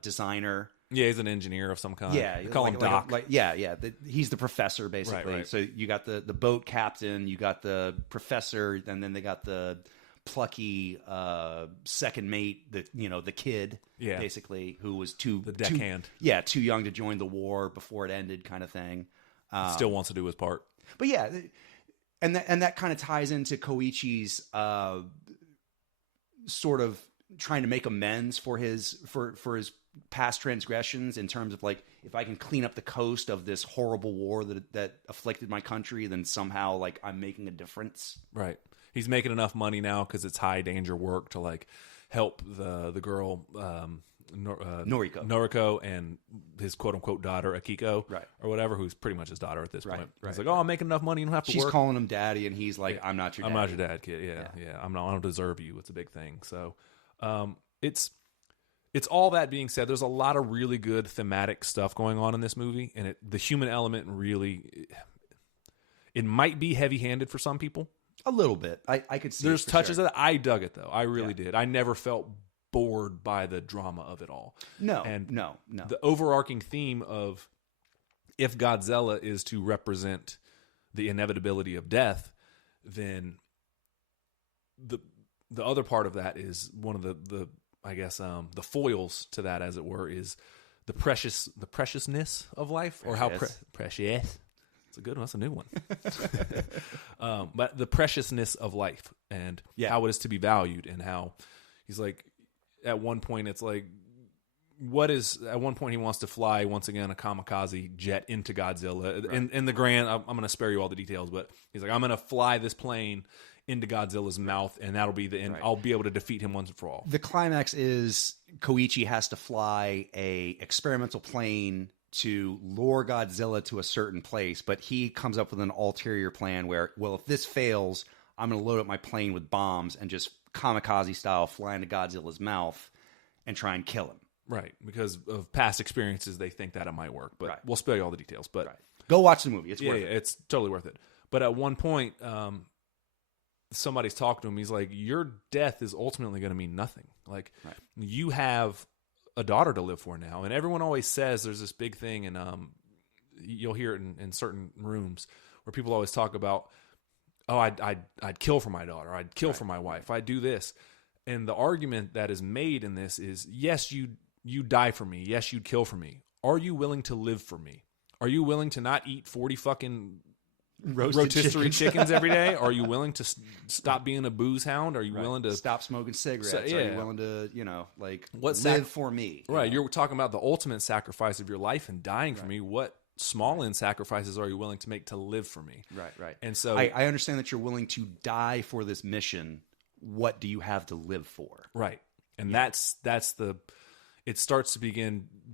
designer. yeah, he's an engineer of some kind. Yeah, They call him Doc. He's the professor basically. Right. So you got the boat captain, you got the professor, and then they got the plucky second mate, the kid, basically, who was the deckhand. Too young to join the war before it ended, kind of thing. Still wants to do his part. But yeah, and that kind of ties into Koichi's sort of trying to make amends for his past transgressions, in terms of like, if I can clean up the coast of this horrible war that afflicted my country, then somehow like I'm making a difference. Right. He's making enough money now because it's high danger work to like help the girl Noriko and his quote unquote daughter Akiko, or whatever, who's pretty much his daughter at this point. He's like, oh, I'm making enough money, you don't have to work. She's calling him daddy, and he's like, I'm not your daddy. I'm not your dad, kid. Yeah. I don't deserve you. It's a big thing. So, it's all that being said, there's a lot of really good thematic stuff going on in this movie, and the human element really, it might be heavy-handed for some people. A little bit. I could see. There's touches of it. I dug it though. I really did. I never felt bored by the drama of it all. No. The overarching theme of, if Godzilla is to represent the inevitability of death, then the other part of that is one of the I guess the foils to that, as it were, is the preciousness of life, or how precious. It's a good one. That's a new one. But the preciousness of life, and how it is to be valued, and how he's like, at one point it's like, at one point he wants to fly once again a kamikaze jet into Godzilla. In the grand, I'm going to spare you all the details, but he's like, I'm going to fly this plane into Godzilla's mouth, and that'll be the end. I'll be able to defeat him once and for all. The climax is Koichi has to fly a experimental plane to lure Godzilla to a certain place, but he comes up with an ulterior plan where, well, if this fails, I'm going to load up my plane with bombs and just kamikaze style fly into Godzilla's mouth and try and kill him. Right, because of past experiences, they think that it might work. But we'll spare you all the details. But go watch the movie; it's worth it. It's totally worth it. But at one point, somebody's talking to him. He's like, "Your death is ultimately going to mean nothing. Like, you have a daughter to live for now." And everyone always says there's this big thing, and you'll hear it in certain rooms where people always talk about, "Oh, I'd kill for my daughter. I'd kill for my wife. I'd do this." And the argument that is made in this is, yes, you die for me. Yes, you'd kill for me. Are you willing to live for me? Are you willing to not eat 40 fucking rotisserie chickens every day? Are you willing to stop being a booze hound? Are you willing to stop smoking cigarettes? Are you willing to, live for me? Right. You're talking about the ultimate sacrifice of your life and dying for me. What small end sacrifices are you willing to make to live for me? Right. And so I understand that you're willing to die for this mission. What do you have to live for? Right. And that's the, it starts to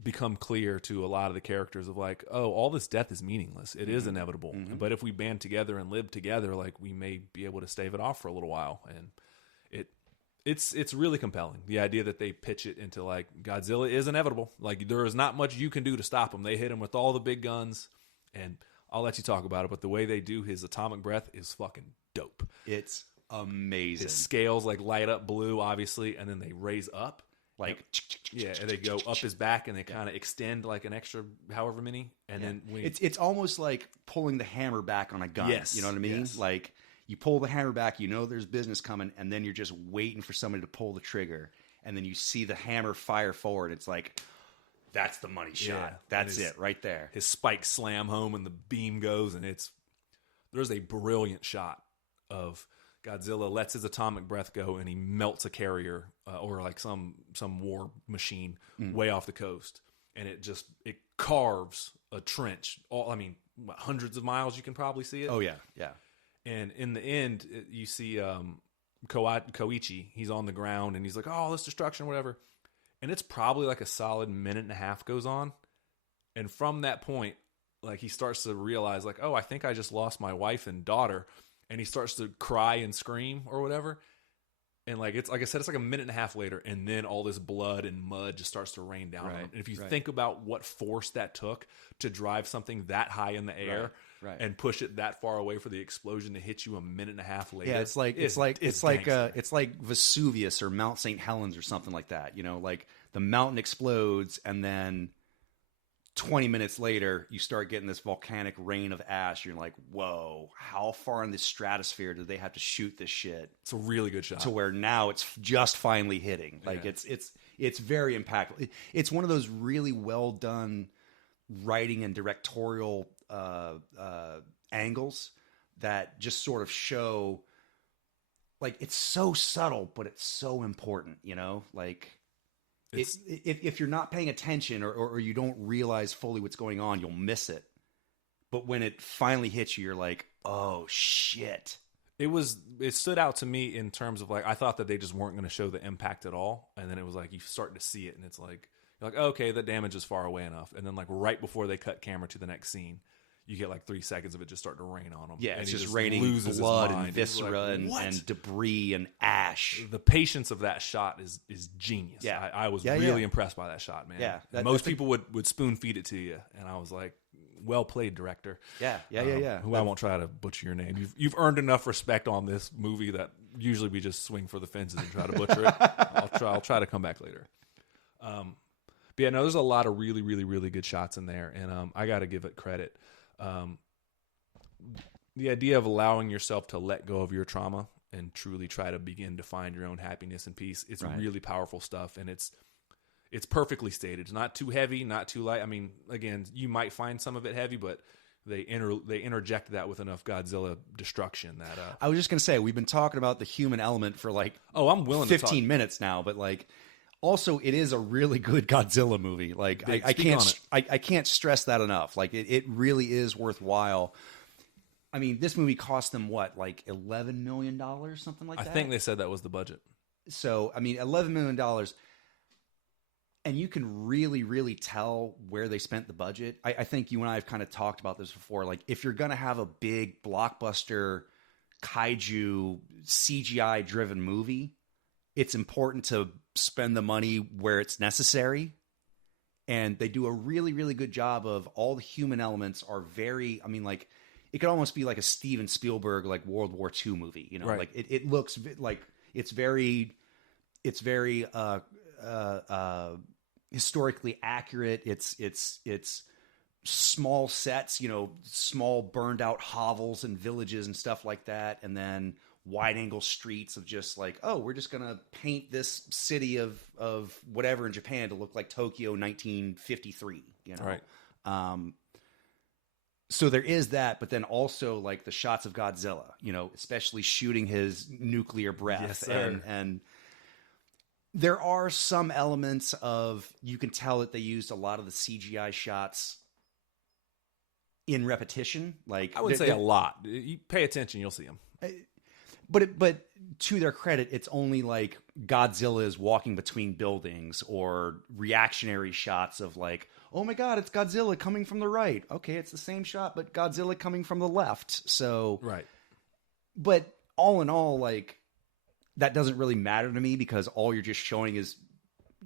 become clear to a lot of the characters of like, oh, all this death is meaningless. It is inevitable. But if we band together and live together, like we may be able to stave it off for a little while. And it's really compelling. The idea that they pitch it into like Godzilla is inevitable. Like there is not much you can do to stop him. They hit him with all the big guns, and I'll let you talk about it. But the way they do his atomic breath is fucking dope. It's amazing. His scales like light up blue, obviously, and then they raise up. Like, yeah, and they go up his back and they kind of extend like an extra however many. And then it's almost like pulling the hammer back on a gun. Yes. You know what I mean? Yes. Like you pull the hammer back, you know there's business coming, and then you're just waiting for somebody to pull the trigger. And then you see the hammer fire forward. It's like, that's the money shot. Yeah. That's it right there. His spikes slam home and the beam goes, and there's a brilliant shot of Godzilla lets his atomic breath go and he melts a carrier or like some war machine way off the coast, and it carves a trench. Hundreds of miles you can probably see it. Oh yeah. And in the end, you see Koichi. He's on the ground and he's like, "Oh, this destruction, whatever." And it's probably like a solid minute and a half goes on, and from that point, like he starts to realize, like, "Oh, I think I just lost my wife and daughter." And he starts to cry and scream or whatever. And like it's like I said, it's like a minute and a half later, and then all this blood and mud just starts to rain down on him. And if you think about what force that took to drive something that high in the air and push it that far away for the explosion to hit you a minute and a half later, yeah, it's like Vesuvius or Mount St. Helens or something like that. You know, like the mountain explodes, and then 20 minutes later, you start getting this volcanic rain of ash. You're like, whoa, how far in the stratosphere did they have to shoot this shit? It's a really good shot. To where now it's just finally hitting. Like it's very impactful. It's one of those really well done writing and directorial angles that just sort of show, like, it's so subtle, but it's so important, you know? Like, if you're not paying attention or you don't realize fully what's going on, you'll miss it. But when it finally hits you, you're like, oh, shit. It stood out to me in terms of, like, I thought that they just weren't going to show the impact at all. And then it was like, you start to see it, and it's like, you're like, okay, the damage is far away enough. And then, like, right before they cut camera to the next scene, you get like 3 seconds of it just starting to rain on him. Yeah, and it's just raining blood and viscera like, and debris and ash. The patience of that shot is genius. Yeah. I was really impressed by that shot, man. Yeah, most people would spoon feed it to you, and I was like, well played, director. Yeah. Who I won't try to butcher your name. You've earned enough respect on this movie that usually we just swing for the fences and try to butcher it. I'll try to come back later. But yeah, no, there's a lot of really, really, really good shots in there, and I got to give it credit. The idea of allowing yourself to let go of your trauma and truly try to begin to find your own happiness and peace, it's really powerful stuff, and it's perfectly stated. It's not too heavy, not too light. I mean, again, you might find some of it heavy, but they interject that with enough Godzilla destruction that I was just gonna say, we've been talking about the human element for like I'm willing 15 minutes now, but like, also, it is a really good Godzilla movie. Like, I can't stress that enough. Like, it really is worthwhile. I mean, this movie cost them what, like $11 million, something like that? I think they said that was the budget. So, I mean, $11 million, and you can really, really tell where they spent the budget. I think you and I have kind of talked about this before. Like, if you're going to have a big blockbuster kaiju CGI-driven movie, it's important to spend the money where it's necessary. And they do a really, really good job of all the human elements are very, I mean, like, it could almost be like a Steven Spielberg, like World War II movie, you know, like it looks like it's very historically accurate. It's small sets, you know, small burned out hovels and villages and stuff like that. And then wide angle streets of just like, oh, we're just going to paint this city of whatever in Japan to look like Tokyo 1953, you know? Right. So there is that, but then also like the shots of Godzilla, you know, especially shooting his nuclear breath. Yes, sir. And there are some elements of, you can tell that they used a lot of the CGI shots in repetition. Like, I would say a lot. You pay attention, you'll see them. But to their credit, it's only like Godzilla is walking between buildings or reactionary shots of like, oh my God, it's Godzilla coming from the right. Okay, it's the same shot, but Godzilla coming from the left. So, Right. But all in all, like, that doesn't really matter to me because all you're just showing is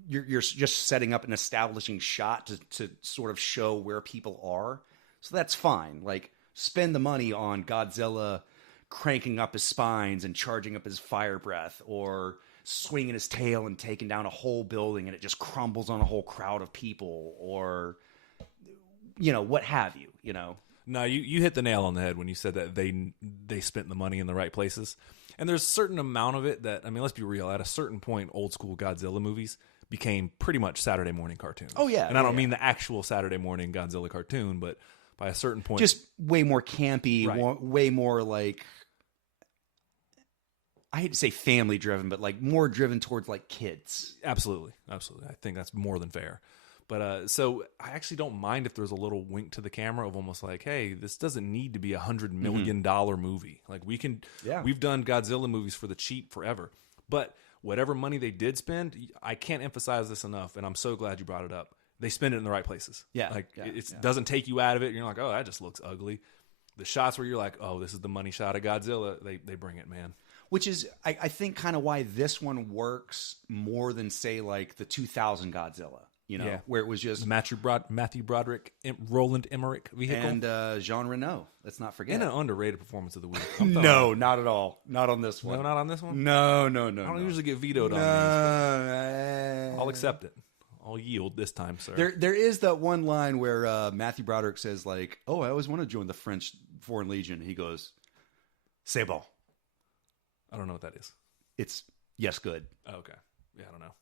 you're just setting up an establishing shot to sort of show where people are. So that's fine. Like, spend the money on Godzilla cranking up his spines and charging up his fire breath, or swinging his tail and taking down a whole building and it just crumbles on a whole crowd of people, or, you know, what have you, you know? No, you hit the nail on the head when you said that they spent the money in the right places. And there's a certain amount of it that, I mean, let's be real. At a certain point, old school Godzilla movies became pretty much Saturday morning cartoons. Oh, yeah. And I don't mean the actual Saturday morning Godzilla cartoon, but by a certain point... Just way more campy, Right. way more like... I hate to say family driven, but like more driven towards like kids. Absolutely. Absolutely. I think that's more than fair. But so I actually don't mind if there's a little wink to the camera of almost like, hey, this doesn't need to be $100 million movie. Like we've done Godzilla movies for the cheap forever. But whatever money they did spend, I can't emphasize this enough, and I'm so glad you brought it up. They spend it in the right places. Yeah. Like it doesn't take you out of it. You're like, oh, that just looks ugly. The shots where you're like, oh, this is the money shot of Godzilla, they bring it, man. Which is, I think, kind of why this one works more than, say, like the 2000 Godzilla, you know, where it was just... Matthew Broderick, Roland Emmerich vehicle. And Jean Reno, let's not forget. And an underrated performance of the week. No, not at all. Not on this one. No, not on this one? No. I don't usually get vetoed on these. I'll accept it. I'll yield this time, sir. There is that one line where Matthew Broderick says, like, oh, I always want to join the French Foreign Legion. He goes, c'est bon. I don't know what that is. It's yes, good. Oh, okay. Yeah, I don't know.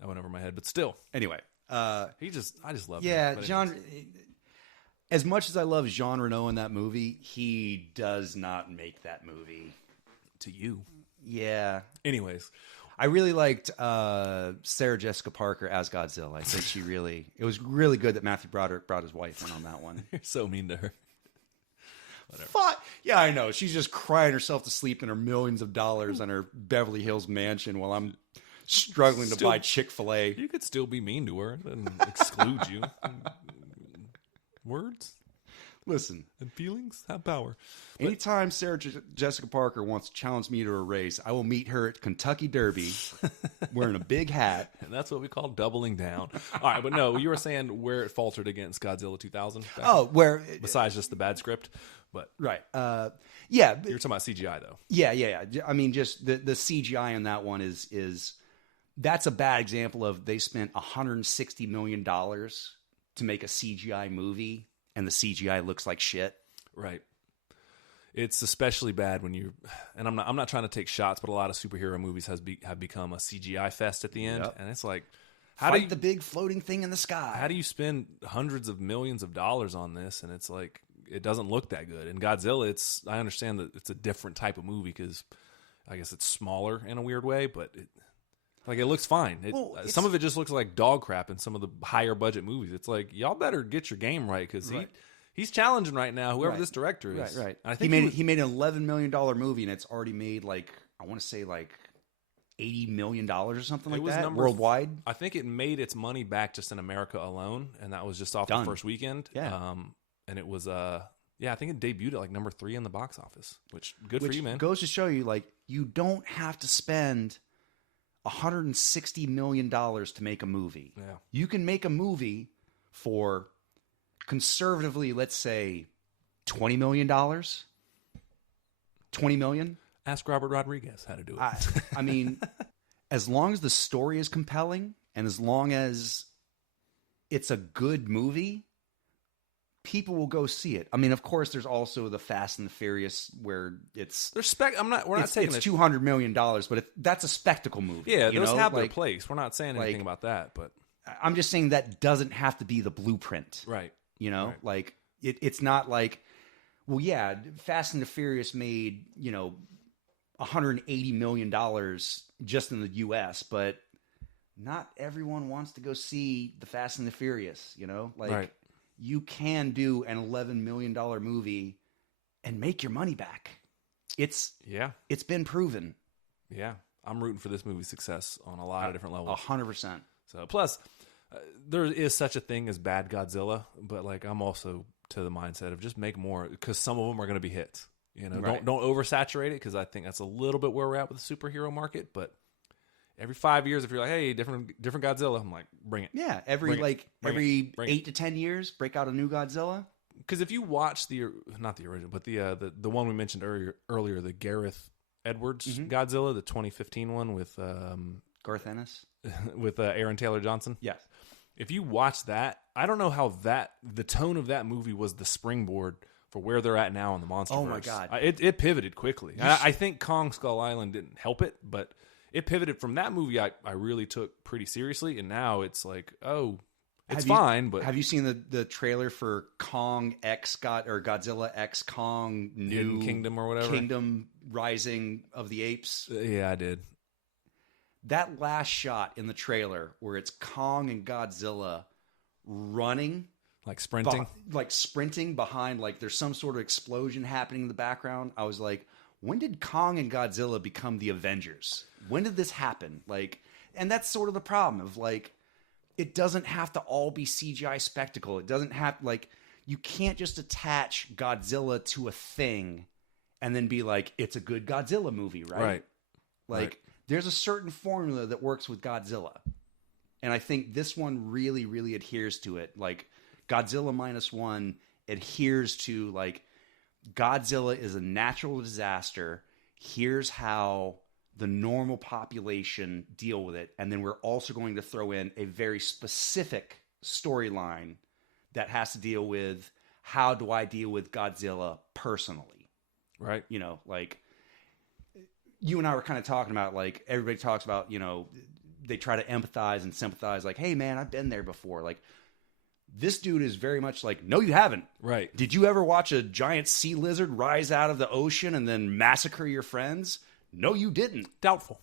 That went over my head, but still. Anyway. I just love him. Yeah, But Jean... As much as I love Jean Reno in that movie, he does not make that movie. To you. Yeah. Anyways. I really liked Sarah Jessica Parker as Godzilla. I think it was really good that Matthew Broderick brought his wife in on that one. You're so mean to her. Fuck. Yeah, I know. She's just crying herself to sleep in her millions of dollars on her Beverly Hills mansion while I'm struggling to buy Chick-fil-A. You could still be mean to her and exclude you. Words Listen. and feelings have power. Anytime Sarah Jessica Parker wants to challenge me to a race, I will meet her at Kentucky Derby wearing a big hat. And that's what we call doubling down. All right, but no, you were saying where it faltered against Godzilla 2000? Oh, where... Besides just the bad script. But Right. Yeah. you're talking about CGI, though. Yeah. I mean, just the CGI on that one is... That's a bad example of they spent $160 million to make a CGI movie, and the CGI looks like shit. Right. It's especially bad when you, and I'm not trying to take shots, but a lot of superhero movies have become a CGI fest at the end, and it's like, Fight the big floating thing in the sky. How do you spend hundreds of millions of dollars on this, and it's like it doesn't look that good? And Godzilla, I understand that it's a different type of movie because I guess it's smaller in a weird way, but it looks fine. Some of it just looks like dog crap in some of the higher budget movies. It's like, y'all better get your game right because he's challenging right now, whoever this director is. Right. I think he made an $11 million movie, and it's already made I want to say $80 million or something like that worldwide. I think it made its money back just in America alone, and that was just off the first weekend. Yeah. And it was I think it debuted at number 3 in the box office, which for you, man. Goes to show you, you don't have to spend $160 million to make a movie. Yeah. You can make a movie for conservatively, let's say, $20 million. $20 million. Ask Robert Rodriguez how to do it. I mean, as long as the story is compelling and as long as it's a good movie, people will go see it. I mean, of course, there's also the Fast and the Furious where it's... We're not saying it's $200 million, but that's a spectacle movie. Yeah, those have their place. We're not saying anything about that, but... I'm just saying that doesn't have to be the blueprint. Right. You know? Right. It's not like... Well, yeah, Fast and the Furious made, $180 million just in the U.S., but not everyone wants to go see the Fast and the Furious, Right. You can do an $11 million movie and make your money back. It's been proven. Yeah, I'm rooting for this movie's success on a lot of different levels. 100%. So plus, there is such a thing as bad Godzilla, but like I'm also to the mindset of just make more because some of them are going to be hits. You know, Right. don't oversaturate it because I think that's a little bit where we're at with the superhero market. But every 5 years, if you're like, hey, different Godzilla, I'm like, bring it. Yeah, every 8 to 10 years, break out a new Godzilla. Because if you watch not the original, but the one we mentioned earlier, the Gareth Edwards Godzilla, the 2015 one with Garth Ennis. with Aaron Taylor Johnson. Yes. If you watch that, I don't know how the tone of that movie was the springboard for where they're at now in the MonsterVerse. Oh my God. It pivoted quickly. I think Kong Skull Island didn't help it, but it pivoted from that movie I really took pretty seriously, and now it's like, oh, it's fine. But have you seen the trailer for Kong X Godzilla X Kong New Kingdom or whatever? Kingdom Rising of the Apes? Yeah, I did. That last shot in the trailer where it's Kong and Godzilla running, like sprinting behind, like there's some sort of explosion happening in the background. I was like, when did Kong and Godzilla become the Avengers? When did this happen? Like, and that's sort of the problem of like, it doesn't have to all be CGI spectacle. It doesn't have like, you can't just attach Godzilla to a thing and then be like, it's a good Godzilla movie, right? Right. Like, right. There's a certain formula that works with Godzilla. And I think this one really, really adheres to it. Like, Godzilla -1 adheres to, like, Godzilla is a natural disaster. Here's how the normal population deal with it. And then we're also going to throw in a very specific storyline that has to deal with how do I deal with Godzilla personally? Right. You know, like, you and I were kind of talking about, like, everybody talks about, you know, they try to empathize and sympathize, like, hey, man, I've been there before. Like, this dude is very much like, no, you haven't. Right. Did you ever watch a giant sea lizard rise out of the ocean and then massacre your friends? No, you didn't. Doubtful.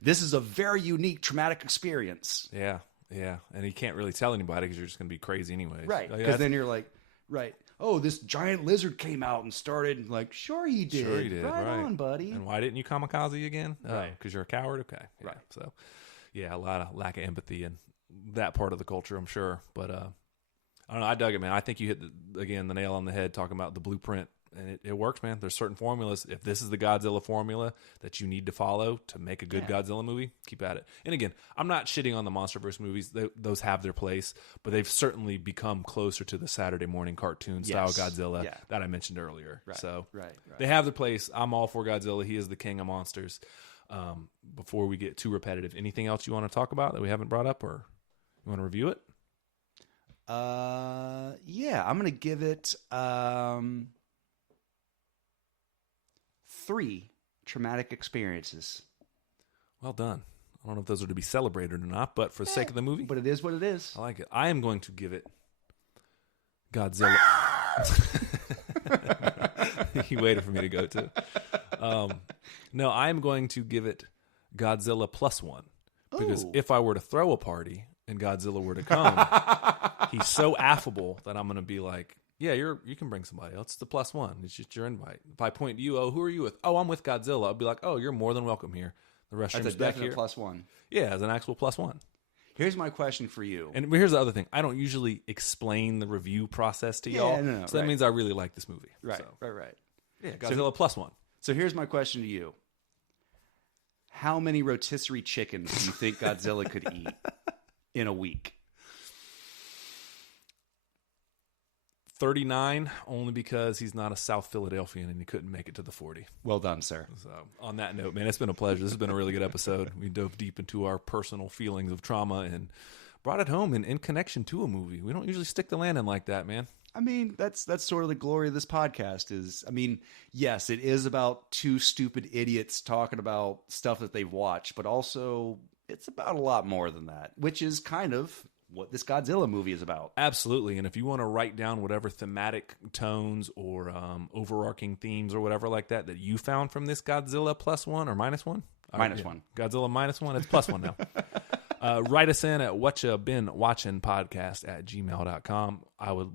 This is a very unique, traumatic experience. Yeah, yeah. And you can't really tell anybody because you're just going to be crazy anyways. Right. Like, Because then you're like, right. Oh, this giant lizard came out and started, like, sure he did. Sure he did. Right on, buddy. And why didn't you kamikaze again? Right. Because you're a coward? Okay. Yeah. Right. So, yeah, a lot of lack of empathy in that part of the culture, I'm sure. But I don't know. I dug it, man. I think you hit, the nail on the head talking about the blueprint. And it works, man. There's certain formulas. If this is the Godzilla formula that you need to follow to make a good Godzilla movie, keep at it. And again, I'm not shitting on the MonsterVerse movies. Those have their place, but they've certainly become closer to the Saturday morning cartoon style Godzilla that I mentioned earlier. Right. So right. they have their place. I'm all for Godzilla. He is the king of monsters. Before we get too repetitive, anything else you want to talk about that we haven't brought up, or you want to review it? Yeah, I'm going to give it 3 traumatic experiences. Well done. I don't know if those are to be celebrated or not, but for the sake of the movie, But it is what it is. I like it. I am going to give it Godzilla. He waited for me to go too. No, I'm going to give it Godzilla +1 because if I were to throw a party and Godzilla were to come, he's so affable that I'm going to be like, yeah, you can bring somebody else. It's the +1. It's just your invite. If I point to you, oh, who are you with? Oh, I'm with Godzilla. I'll be like, oh, you're more than welcome here. The restroom's That's a back definite here. +1. Yeah, as an actual +1. Here's my question for you. And here's the other thing. I don't usually explain the review process to y'all. No, so that means I really like this movie. Right, So, right. yeah, Godzilla +1. So here's my question to you. How many rotisserie chickens do you think Godzilla could eat in a week? 39, only because he's not a South Philadelphian and he couldn't make it to the 40. Well done, sir. So on that note, man, it's been a pleasure. This has been a really good episode. We dove deep into our personal feelings of trauma and brought it home in connection to a movie. We don't usually stick the landing like that, man. I mean, that's sort of the glory of this podcast is, I mean, yes, it is about 2 stupid idiots talking about stuff that they've watched, but also it's about a lot more than that, which is kind of what this Godzilla movie is about. Absolutely. And if you want to write down whatever thematic tones or overarching themes or whatever like that you found from this Godzilla +1 or -1? -1. Godzilla -1, it's +1 now. Write us in at whatchabeenwatchingpodcast@gmail.com.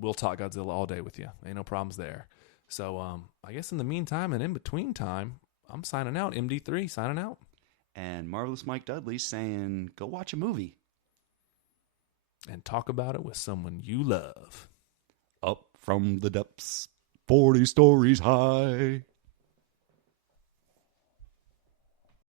We'll talk Godzilla all day with you. Ain't no problems there. So I guess in the meantime and in between time, I'm signing out. MD3 signing out. and Marvelous Mike Dudley saying, go watch a movie. And talk about it with someone you love. Up from the depths, 40 stories high.